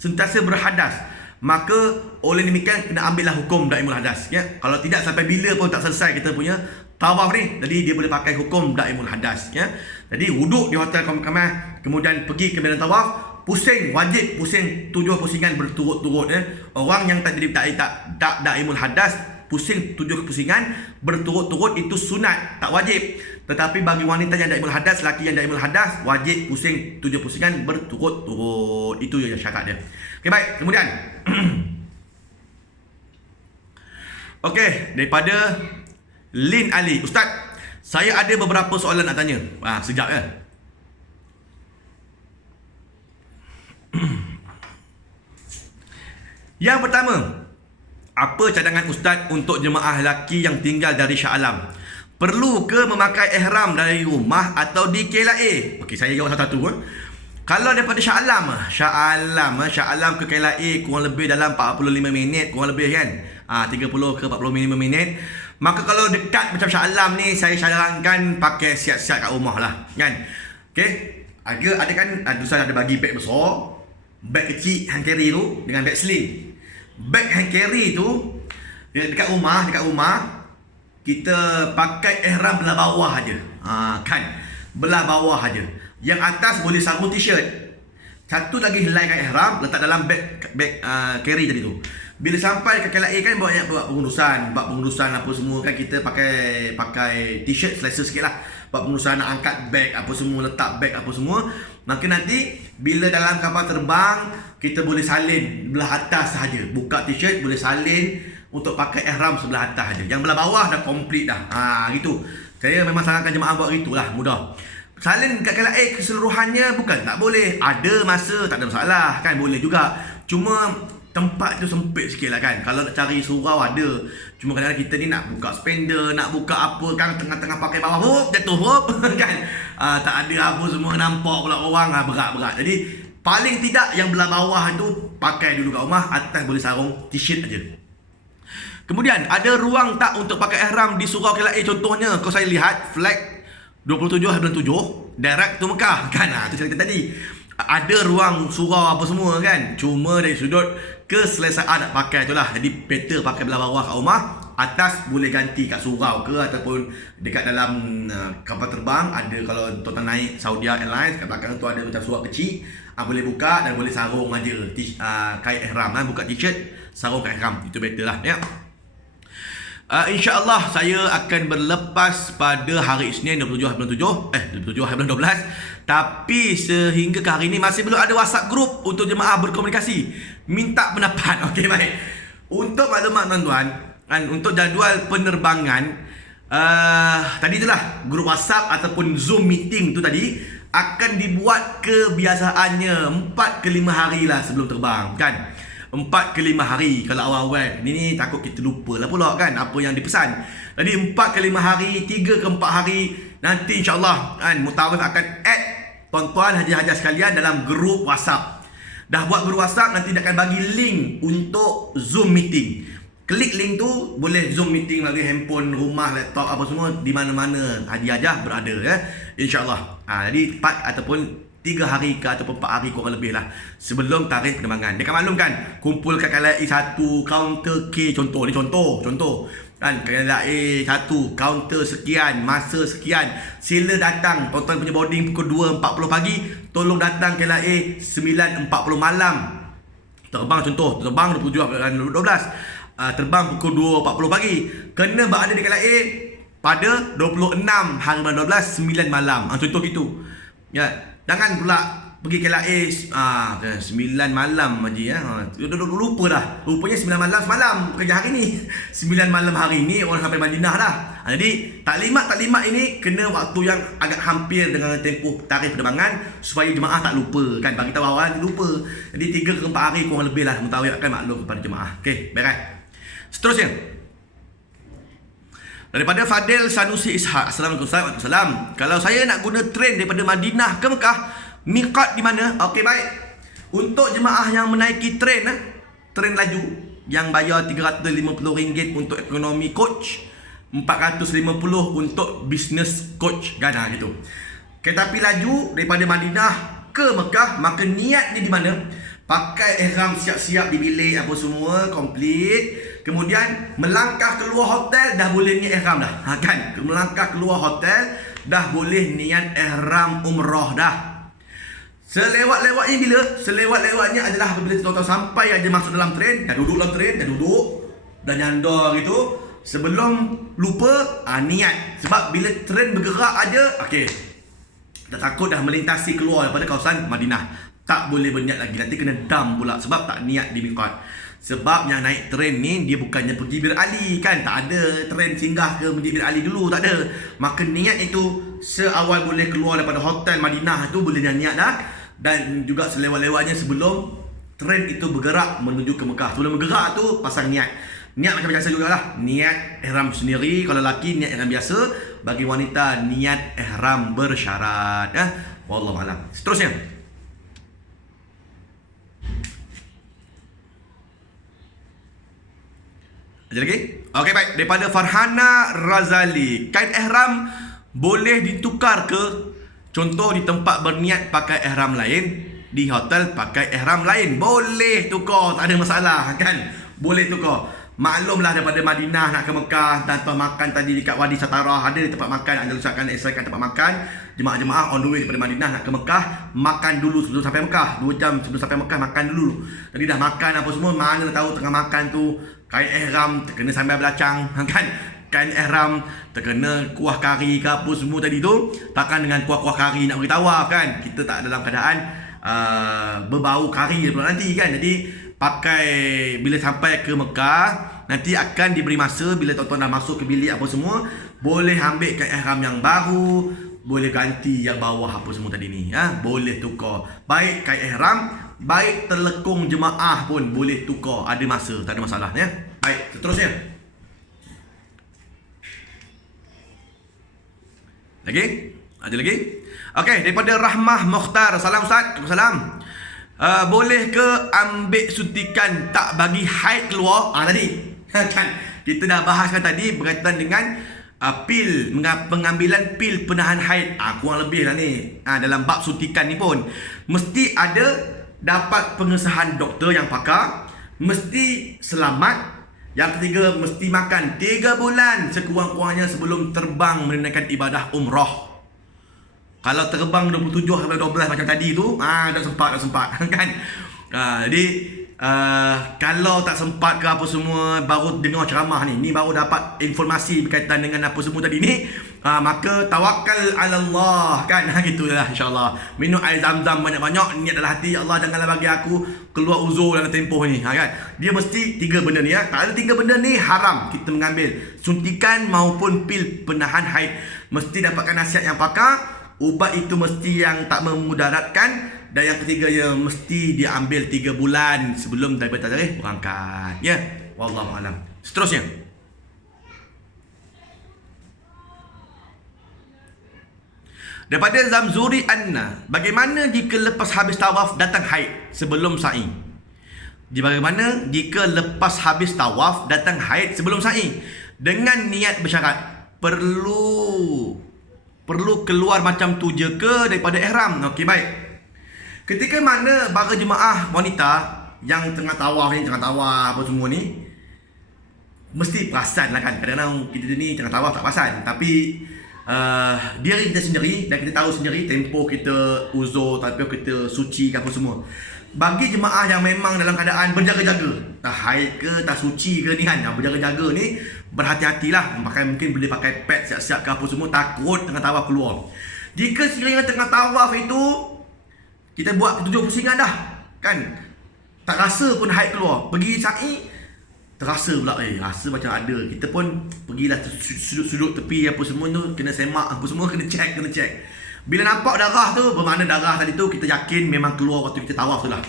sentiasa berhadas. Maka oleh demikian kena ambillah hukum daimul hadas, ya. Kalau tidak sampai bila pun tak selesai kita punya tawaf ni, jadi dia boleh pakai hukum daimul hadas, ya. Jadi wuduk di hotel kamar, kemudian pergi ke medan tawaf, pusing, wajib pusing 7 pusingan berturut-turut, ya. Orang yang tak daimul hadas pusing 7 pusingan berturut-turut itu sunat, tak wajib. Tetapi bagi wanita yang daimul hadas, lelaki yang daimul hadas, wajib pusing 7 pusingan berturut-turut. Itu yang syarat dia. Okey, baik. Kemudian okey, daripada Lin Ali, Ustaz, saya ada beberapa soalan nak tanya. Sekejap ya. Yang pertama, apa cadangan Ustaz untuk jemaah lelaki yang tinggal dari Shah Alam? Perlu ke memakai ihram dari rumah atau di KLIA? Okey, saya jawab satu-satu. Kalau daripada Shah Alam ke KLIA kurang lebih dalam 45 minit, kurang lebih kan, 30 ke 45 minit. Maka kalau dekat macam Shah Alam ni, saya sarankan pakai siap-siap kat rumah lah kan. Okey, ada kan, Ustaz ada bagi beg besar, beg kecil hand carry tu dengan beg sling. Beg hand carry tu dekat rumah kita pakai ihram belah bawah aja. Kan, belah bawah aja. Yang atas boleh sarung t-shirt. Satu lagi helaikan ihram, letak dalam beg carry tadi tu. Bila sampai ke KLIA kan banyak buat pengurusan apa semua kan, kita pakai t-shirt selesa sikit lah. Buat pengurusan nak angkat beg apa semua, letak beg apa semua. Maka nanti bila dalam kapal terbang, kita boleh salin belah atas sahaja. Buka t-shirt boleh salin untuk pakai ihram sebelah atas saja. Yang belah bawah dah komplit dah. Gitu. Saya memang sarankan jemaah buat gitulah, mudah. Salin kat KLIA keseluruhannya bukan tak boleh. Ada masa tak ada masalah kan, boleh juga. Cuma tempat tu sempit sikit lah kan. Kalau nak cari surau ada. Cuma kadang-kadang kita ni nak buka spender, nak buka apa kan, tengah-tengah pakai bawah, jatuh kan. Tak ada apa semua, nampak pula orang, berat-berat. Jadi Paling tidak yang belah bawah itu pakai dulu kat rumah, atas boleh sarung t-shirt aja. Kemudian ada ruang tak untuk pakai ihram di surau KLIA? Contohnya kalau saya lihat flag 27 bulan 7 direct to Mekah kan, itu cerita tadi. Ada ruang surau apa semua kan, cuma dari sudut keselesaan nak pakai itulah. Jadi better pakai belah bawah kat rumah, atas boleh ganti kat surau ke ataupun dekat dalam kapal terbang. Ada kalau tuan naik Saudi Airlines, kat belakang tu ada macam surau kecil, boleh buka dan boleh sarung aja kait ihram, buka t-shirt, sarung kait ihram, itu better lah ya. InsyaAllah saya akan berlepas pada hari Isnin 27 bulan 7 27 bulan 12. Tapi sehingga ke hari ini masih belum ada WhatsApp group untuk jemaah berkomunikasi minta pendapat. Okey, baik. Untuk maklumat tuan-tuan, untuk jadual penerbangan, tadi itulah grup WhatsApp ataupun Zoom meeting tu tadi akan dibuat kebiasaannya 4 ke 5 hari lah sebelum terbang kan. 4 ke 5 hari kalau awal-awal. Ini takut kita lupa lah pula kan apa yang dipesan. Jadi 4 ke 5 hari, 3 ke 4 hari, nanti insyaAllah kan Mutawif akan add tuan-tuan haji-haji sekalian dalam grup WhatsApp. Dah buat grup WhatsApp, nanti dia akan bagi link untuk Zoom meeting. Klik link tu boleh Zoom meeting lagi handphone, rumah, laptop apa semua, di mana-mana haji-hajah berada ya. InsyaAllah. Jadi 4 ataupun 3 hari ke ataupun 4 hari kurang lebih lah sebelum tarikh penerbangan. Dia akan maklumkan kumpulkan KLIA 1 kaunter K, contoh kan, KLIA 1 kaunter sekian, masa sekian, sila datang. Tuan-tuan punya boarding pukul 2.40 pagi, tolong datang KLIA 9.40 malam. Terbang contoh, terbang 27 bulan 12, terbang pukul 2.40 pagi, kena berada di KLIA pada 26 hari bulan 12 9 malam. Contoh gitu ya. Jangan pula pergi KLIA 9 malam aja ya. Lupa dah. Rupanya 9 malam semalam kerja hari ni. 9 malam hari ni orang sampai Madinah dah. Jadi taklimat ini kena waktu yang agak hampir dengan tempoh tarikh penerbangan supaya jemaah tak lupa kan. Bagi tahu awal lupa. Jadi 3 ke 4 hari kurang lebih lah Mutawif akan maklum kepada jemaah. Okey, baik. Seterusnya, daripada Fadil Sanusi Ishak. Assalamualaikum. Waalaikumsalam. Kalau saya nak guna train daripada Madinah ke Mekah, miqat di mana? Okey, baik. Untuk jemaah yang menaiki train laju yang bayar RM350 untuk ekonomi coach, RM450 untuk business coach kan gitu. Kereta api laju daripada Madinah ke Mekah, maka niat ni di mana? Pakai ihram siap-siap di bilik apa semua komplit. Kemudian melangkah keluar hotel dah boleh niat ihram dah. Kan? Melangkah keluar hotel dah boleh niat ihram umrah dah. Selewat-lewatnya bila? Selewat-lewatnya adalah apabila tuan-tuan sampai aja masuk dalam train, dah duduk dalam train, dah duduk, dah nyandar gitu. Sebelum lupa niat. Sebab bila train bergerak aja, okey, dah takut dah melintasi keluar daripada kawasan Madinah. Tak boleh berniat lagi, nanti kena dam pula sebab tak niat di miqat. Sebab yang naik train ni dia bukannya pergi Bir Ali kan, tak ada train singgah ke Masjid Bir Ali dulu, tak ada. Maka niat itu seawal boleh keluar daripada hotel Madinah tu boleh niat dah. Dan juga selewat-lewatnya sebelum train itu bergerak menuju ke Mekah. Sebelum bergerak tu pasang niat. Niat macam biasa jugalah. Niat ihram sendiri kalau lelaki, niat ihram biasa. Bagi wanita niat ihram bersyarat wallahu alam. Seterusnya, lagi? Okey, baik. Daripada Farhana Razali, kain ihram boleh ditukar ke? Contoh di tempat berniat pakai ihram lain, di hotel pakai ihram lain. Boleh tukar, tak ada masalah kan? Boleh tukar. Maklumlah daripada Madinah nak ke Mekah, tuan-tuan makan tadi dekat Wadi Satarah, ada tempat makan, anda usahakan extrakan tempat makan. Jemaah-jemaah on the way daripada Madinah nak ke Mekah, makan dulu sebelum sampai Mekah. 2 jam sebelum sampai Mekah makan dulu. Jadi dah makan apa semua, mana tahu tengah makan tu kain ihram terkena sambal belacang kan. Kain ihram terkena kuah kari ke apa semua tadi tu, takkan dengan kuah-kuah kari nak beritahu kan. Kita tak dalam keadaan berbau kari pula nanti kan. Jadi pakai bila sampai ke Mekah, nanti akan diberi masa bila tuan-tuan dah masuk ke bilik apa semua, boleh ambil kain ihram yang baru, boleh ganti yang bawah apa semua tadi ni boleh tukar. Baik kain ihram, baik terlekung jemaah pun boleh tukar, ada masa, tak ada masalah ya. Baik, seterusnya. Lagi? Ada lagi? Okey, daripada Rahmah Mukhtar. Salam Ustaz. Waalaikumsalam. Boleh ke ambil suntikan tak bagi haid keluar? Tadi kan kita dah bahaskan tadi berkaitan dengan pil, pengambilan pil penahan haid. Kurang lebih lah ni. Dalam bab suntikan ni pun mesti ada dapat pengesahan doktor yang pakar, mesti selamat. Yang ketiga, mesti makan 3 bulan sekurang-kurangnya sebelum terbang menunaikan ibadah umrah. Kalau terbang 27 sampai 12 macam tadi tu, dah sempat kan. Jadi kalau tak sempat ke apa semua, baru dengar ceramah ni baru dapat informasi berkaitan dengan apa semua tadi ni, maka tawakal ala Allah kan. Gitulah insya-Allah. Minum air zam-zam banyak-banyak, niat dalam hati, Allah janganlah bagi aku keluar uzur dalam tempoh ni, kan. Dia mesti 3 benda ni. Tak ada 3 benda ni haram kita mengambil suntikan maupun pil penahan haid. Mesti dapatkan nasihat yang pakar. Ubat itu mesti yang tak memudaratkan. Dan yang ketiga, ya, mesti dia ambil 3 bulan sebelum daripada tarikh berangkat. Ya, wallahu alam. Seterusnya, daripada Zamzuri Anna, bagaimana jika lepas habis tawaf datang haid sebelum sa'i? Bagaimana jika lepas habis tawaf datang haid sebelum sa'i? Dengan niat bersyarat, perlu keluar macam tu je ke daripada ihram? Okey, baik. Ketika mana para jemaah wanita yang tengah tawaf apa semua ni, mesti perasan lah kan. Kadang-kadang kita ni tengah tawaf tak perasan, tapi diri kita sendiri, dan kita tahu sendiri tempoh kita uzur, tempoh kita suci ke apa semua. Bagi jemaah yang memang dalam keadaan berjaga-jaga, tak haid ke, tak suci ke ni kan, berjaga-jaga ni, berhati-hatilah. Mungkin boleh pakai pad siap-siap ke apa semua, takut tengah tawaf keluar. Jika sekiranya tengah tawaf itu kita buat 7 pusingan dah kan, tak rasa pun haid keluar, pergi sa'i terasa pula, rasa macam ada. Kita pun pergilah sudut-sudut tepi apa semua tu, kena semak apa semua, kena check. Bila nampak darah tu, bermakna darah tadi tu kita yakin memang keluar waktu kita tawaf tu lah.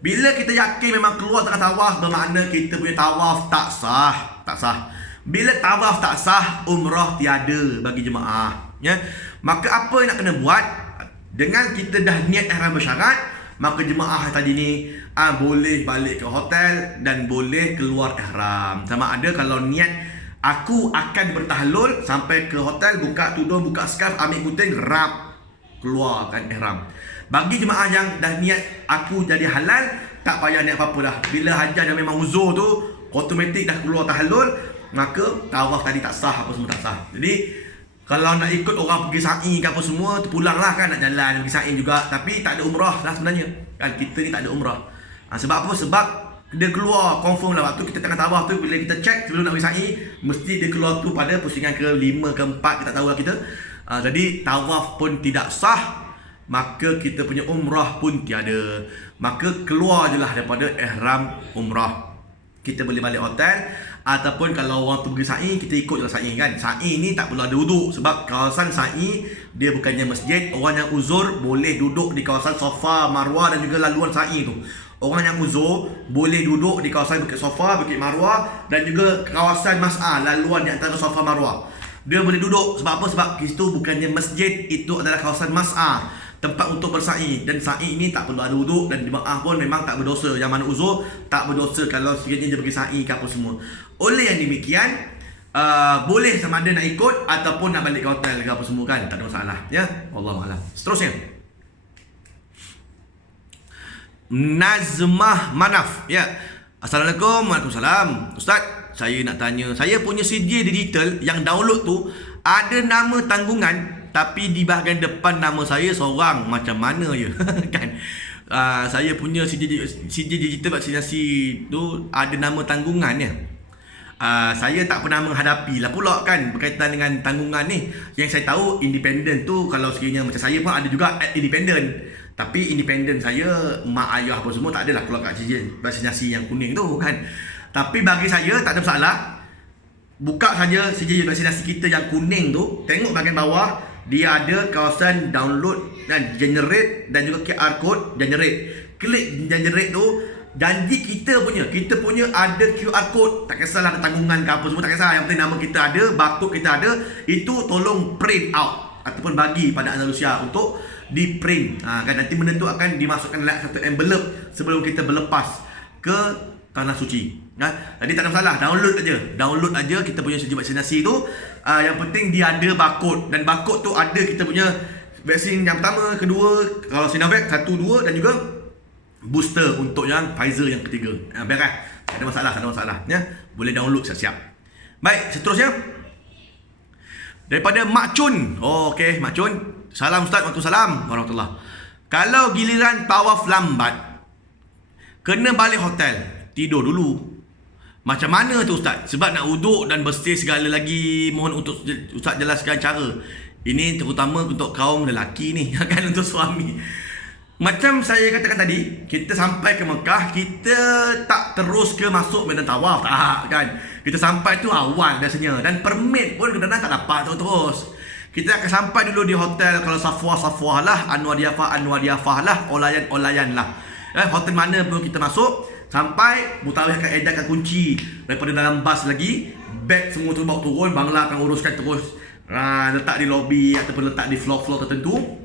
Bila kita yakin memang keluar tengah tawaf, bermakna kita punya tawaf tak sah. Bila tawaf tak sah, umrah tiada bagi jemaah, ya. Maka apa yang nak kena buat? Dengan kita dah niat ihram bersyarat, maka jemaah tadi ni boleh balik ke hotel dan boleh keluar ihram. Sama ada kalau niat aku akan bertahlul sampai ke hotel, buka tudung, buka scarf, ambil gunting, rap, keluarkan ihram. Bagi jemaah yang dah niat aku jadi halal, tak payah niat apa-apa dah. Bila hajat yang memang uzur tu, automatik dah keluar tahlul, maka tawaf tadi tak sah, apa semua tak sah. Jadi kalau nak ikut orang pergi sa'i ke apa semua, terpulanglah kan, nak jalan pergi sa'i juga, tapi tak ada umrah lah sebenarnya kan. Kita ni tak ada umrah. Sebab apa? Sebab dia keluar confirm lah waktu kita tengah tawaf tu. Bila kita check sebelum nak pergi sa'i, mesti dia keluar tu pada pusingan ke-5 ke-4, kita tak tahu lah kita. Jadi tawaf pun tidak sah, maka kita punya umrah pun tiada. Maka keluar je lah daripada ihram umrah. Kita boleh balik hotel, ataupun kalau orang tu pergi sa'i, kita ikut je lah sa'i kan. Sa'i ni tak perlu ada wuduk, sebab kawasan sa'i dia bukannya masjid. Orang yang uzur boleh duduk di kawasan Safa, Marwah dan juga laluan sa'i tu. Orang yang uzur boleh duduk di kawasan Bukit Safa, Bukit Marwah dan juga kawasan Mas'ah, laluan di antara Safa Marwah. Dia boleh duduk. Sebab apa? Sebab itu bukannya masjid, itu adalah kawasan Mas'ah, tempat untuk bersa'i. Dan sa'i ni tak perlu ada wuduk, dan jemaah pun memang tak berdosa. Yang mana uzur tak berdosa kalau sekiranya dia pergi sa'i ke apa semua. Oleh yang demikian, boleh sama ada nak ikut ataupun nak balik ke hotel ke apa semua kan, tak ada masalah, ya. Wallahualam. Seterusnya, Nazmah Manaf, ya. Assalamualaikum. Waalaikumsalam. Ustaz, saya nak tanya, saya punya CD digital yang download tu ada nama tanggungan, tapi di bahagian depan nama saya seorang. Macam mana ya? Kan? Saya punya CD digital vaksinasi tu ada nama tanggungan ya. Saya tak pernah menghadapi lah pula kan berkaitan dengan tanggungan ni. Yang saya tahu independen tu, kalau sekiranya macam saya pun ada juga independen. Tapi independen saya, mak ayah apa semua tak adalah keluar kat CD vaksinasi yang kuning tu kan. Tapi bagi saya tak ada masalah. Buka saja CD vaksinasi kita yang kuning tu, tengok bahagian bawah, dia ada kawasan download dan generate dan juga QR code generate. Klik generate tu, janji kita punya ada QR code. Tak kisahlah ada tanggungan ke apa semua, tak kisah. Yang penting nama kita ada, barcode kita ada. Itu tolong print out ataupun bagi pada Andalusia untuk di print. Kan nanti benda tu akan dimasukkan dalam satu envelope sebelum kita berlepas ke tanah suci. Jadi tak ada masalah, download aja kita punya sijil vaksinasi tu. Yang penting dia ada barcode, dan barcode tu ada kita punya vaksin yang pertama, kedua, kalau Sinovac 1, 2 dan juga booster untuk yang Pfizer yang ketiga. Beres. Tak ada masalah ya. Boleh download siap-siap. Baik, seterusnya daripada Mak Chun. Okey, Mak Chun. Salam Ustaz, Waalaikumsalam warahmatullahi. Kalau giliran tawaf lambat, kena balik hotel, tidur dulu. Macam mana tu Ustaz? Sebab nak uduk dan bersih segala lagi. Mohon untuk Ustaz jelaskan cara. Ini terutama untuk kaum lelaki ni, kan, untuk suami. Macam saya katakan tadi, kita sampai ke Mekah, kita tak terus ke masuk medan tawaf, tak, kan. Kita sampai tu awal biasanya, dan permit pun kadang-kadang tak dapat terus. Kita akan sampai dulu di hotel, kalau Safwa lah, Anwar Diafah lah, Olayan lah. Hotel mana pun kita masuk, sampai mutawif akan edarkan kunci daripada dalam bas lagi. Beg semua tu bawa turun, Bangla akan uruskan terus, letak di lobi ataupun letak di floor-floor tertentu.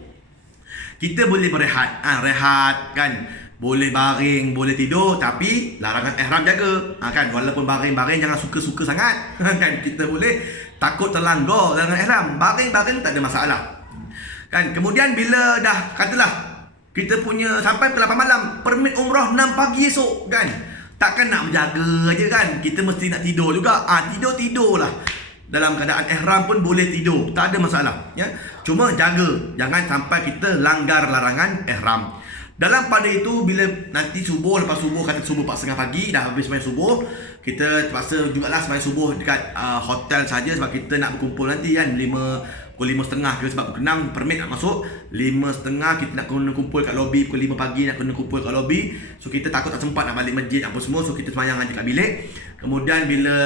Kita boleh berehat, rehat, kan. Boleh baring, boleh tidur, tapi larangan ihram jaga, kan. Walaupun baring-baring jangan suka-suka sangat, kan. Kita boleh takut terlanggar larangan ihram. Baring-baring tak ada masalah, kan. Kemudian bila dah katalah kita punya sampai pukul 8 malam, permit umrah 6 pagi esok, kan. Takkan nak menjaga aja, kan. Kita mesti nak tidur juga. Tidur-tidurlah. Dalam keadaan ihram pun boleh tidur, tak ada masalah, ya. Cuma jaga jangan sampai kita langgar larangan ihram. Dalam pada itu, bila nanti subuh, lepas subuh, kata subuh 4:30 pagi, dah habis sembahyang subuh, kita terpaksa jugalah sembahyang subuh dekat hotel saja, sebab kita nak berkumpul nanti, kan. Pukul 5.30 ke, sebab pukul 6 permit nak masuk, 5.30 kita nak kena kumpul kat lobi, pukul 5 pagi nak kena kumpul kat lobi. So kita takut tak sempat nak balik masjid apa semua, so kita sembahyang aja kat bilik. Kemudian bila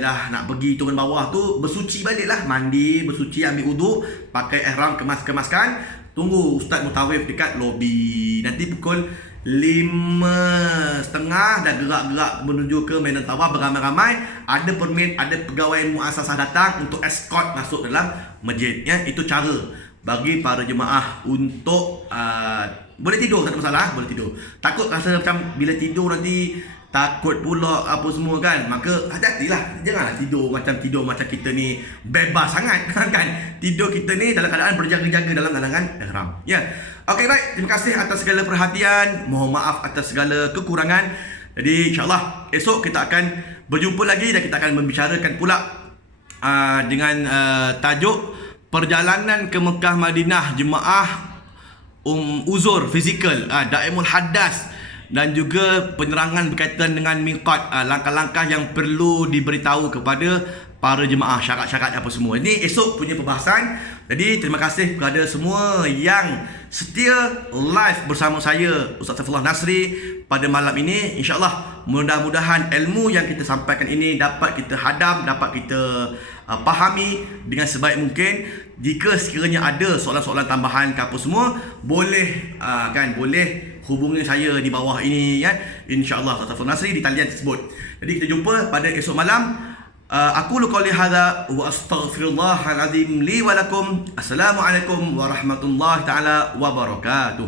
dah nak pergi turun bawah tu, bersuci baliklah, mandi, bersuci, ambil uduk, pakai ihram, kemaskan, tunggu Ustaz mutawif dekat lobi. Nanti pukul 5.30 dah gerak-gerak menuju ke medan tawaf beramai-ramai. Ada permit, ada pegawai muasasah datang untuk escort masuk dalam masjid, ya. Itu cara bagi para jemaah untuk boleh tidur, tak ada masalah, boleh tidur. Takut rasa macam bila tidur nanti takut pula apa semua, kan. Maka hati-hatilah, janganlah tidur macam kita ni bebas sangat, kan. Tidur kita ni dalam keadaan berjaga-jaga dalam larangan ihram, ya. Okey, baik, terima kasih atas segala perhatian. Mohon maaf atas segala kekurangan. Jadi insya-Allah esok kita akan berjumpa lagi dan kita akan membicarakan pula dengan tajuk perjalanan ke Mekah Madinah jemaah uzur fizikal, daimul hadas, dan juga penerangan berkaitan dengan miqat, langkah-langkah yang perlu diberitahu kepada para jemaah, syarat-syarat apa semua. Ini esok punya perbahasan. Jadi terima kasih kepada semua yang setia live bersama saya, Ustaz Saifullah Nasri, pada malam ini. InsyaAllah mudah-mudahan ilmu yang kita sampaikan ini dapat kita hadam, dapat kita pahami dengan sebaik mungkin. Jika sekiranya ada soalan-soalan tambahan ke apa semua, boleh boleh hubungi saya di bawah ini, kan. InsyaAllah Ustaz Saifullah Nasri di talian tersebut. Jadi kita jumpa pada esok malam. Aqulu qouli hadza wa astaghfirullahal azim li wa lakum. Assalamualaikum warahmatullahi taala wabarakatuh.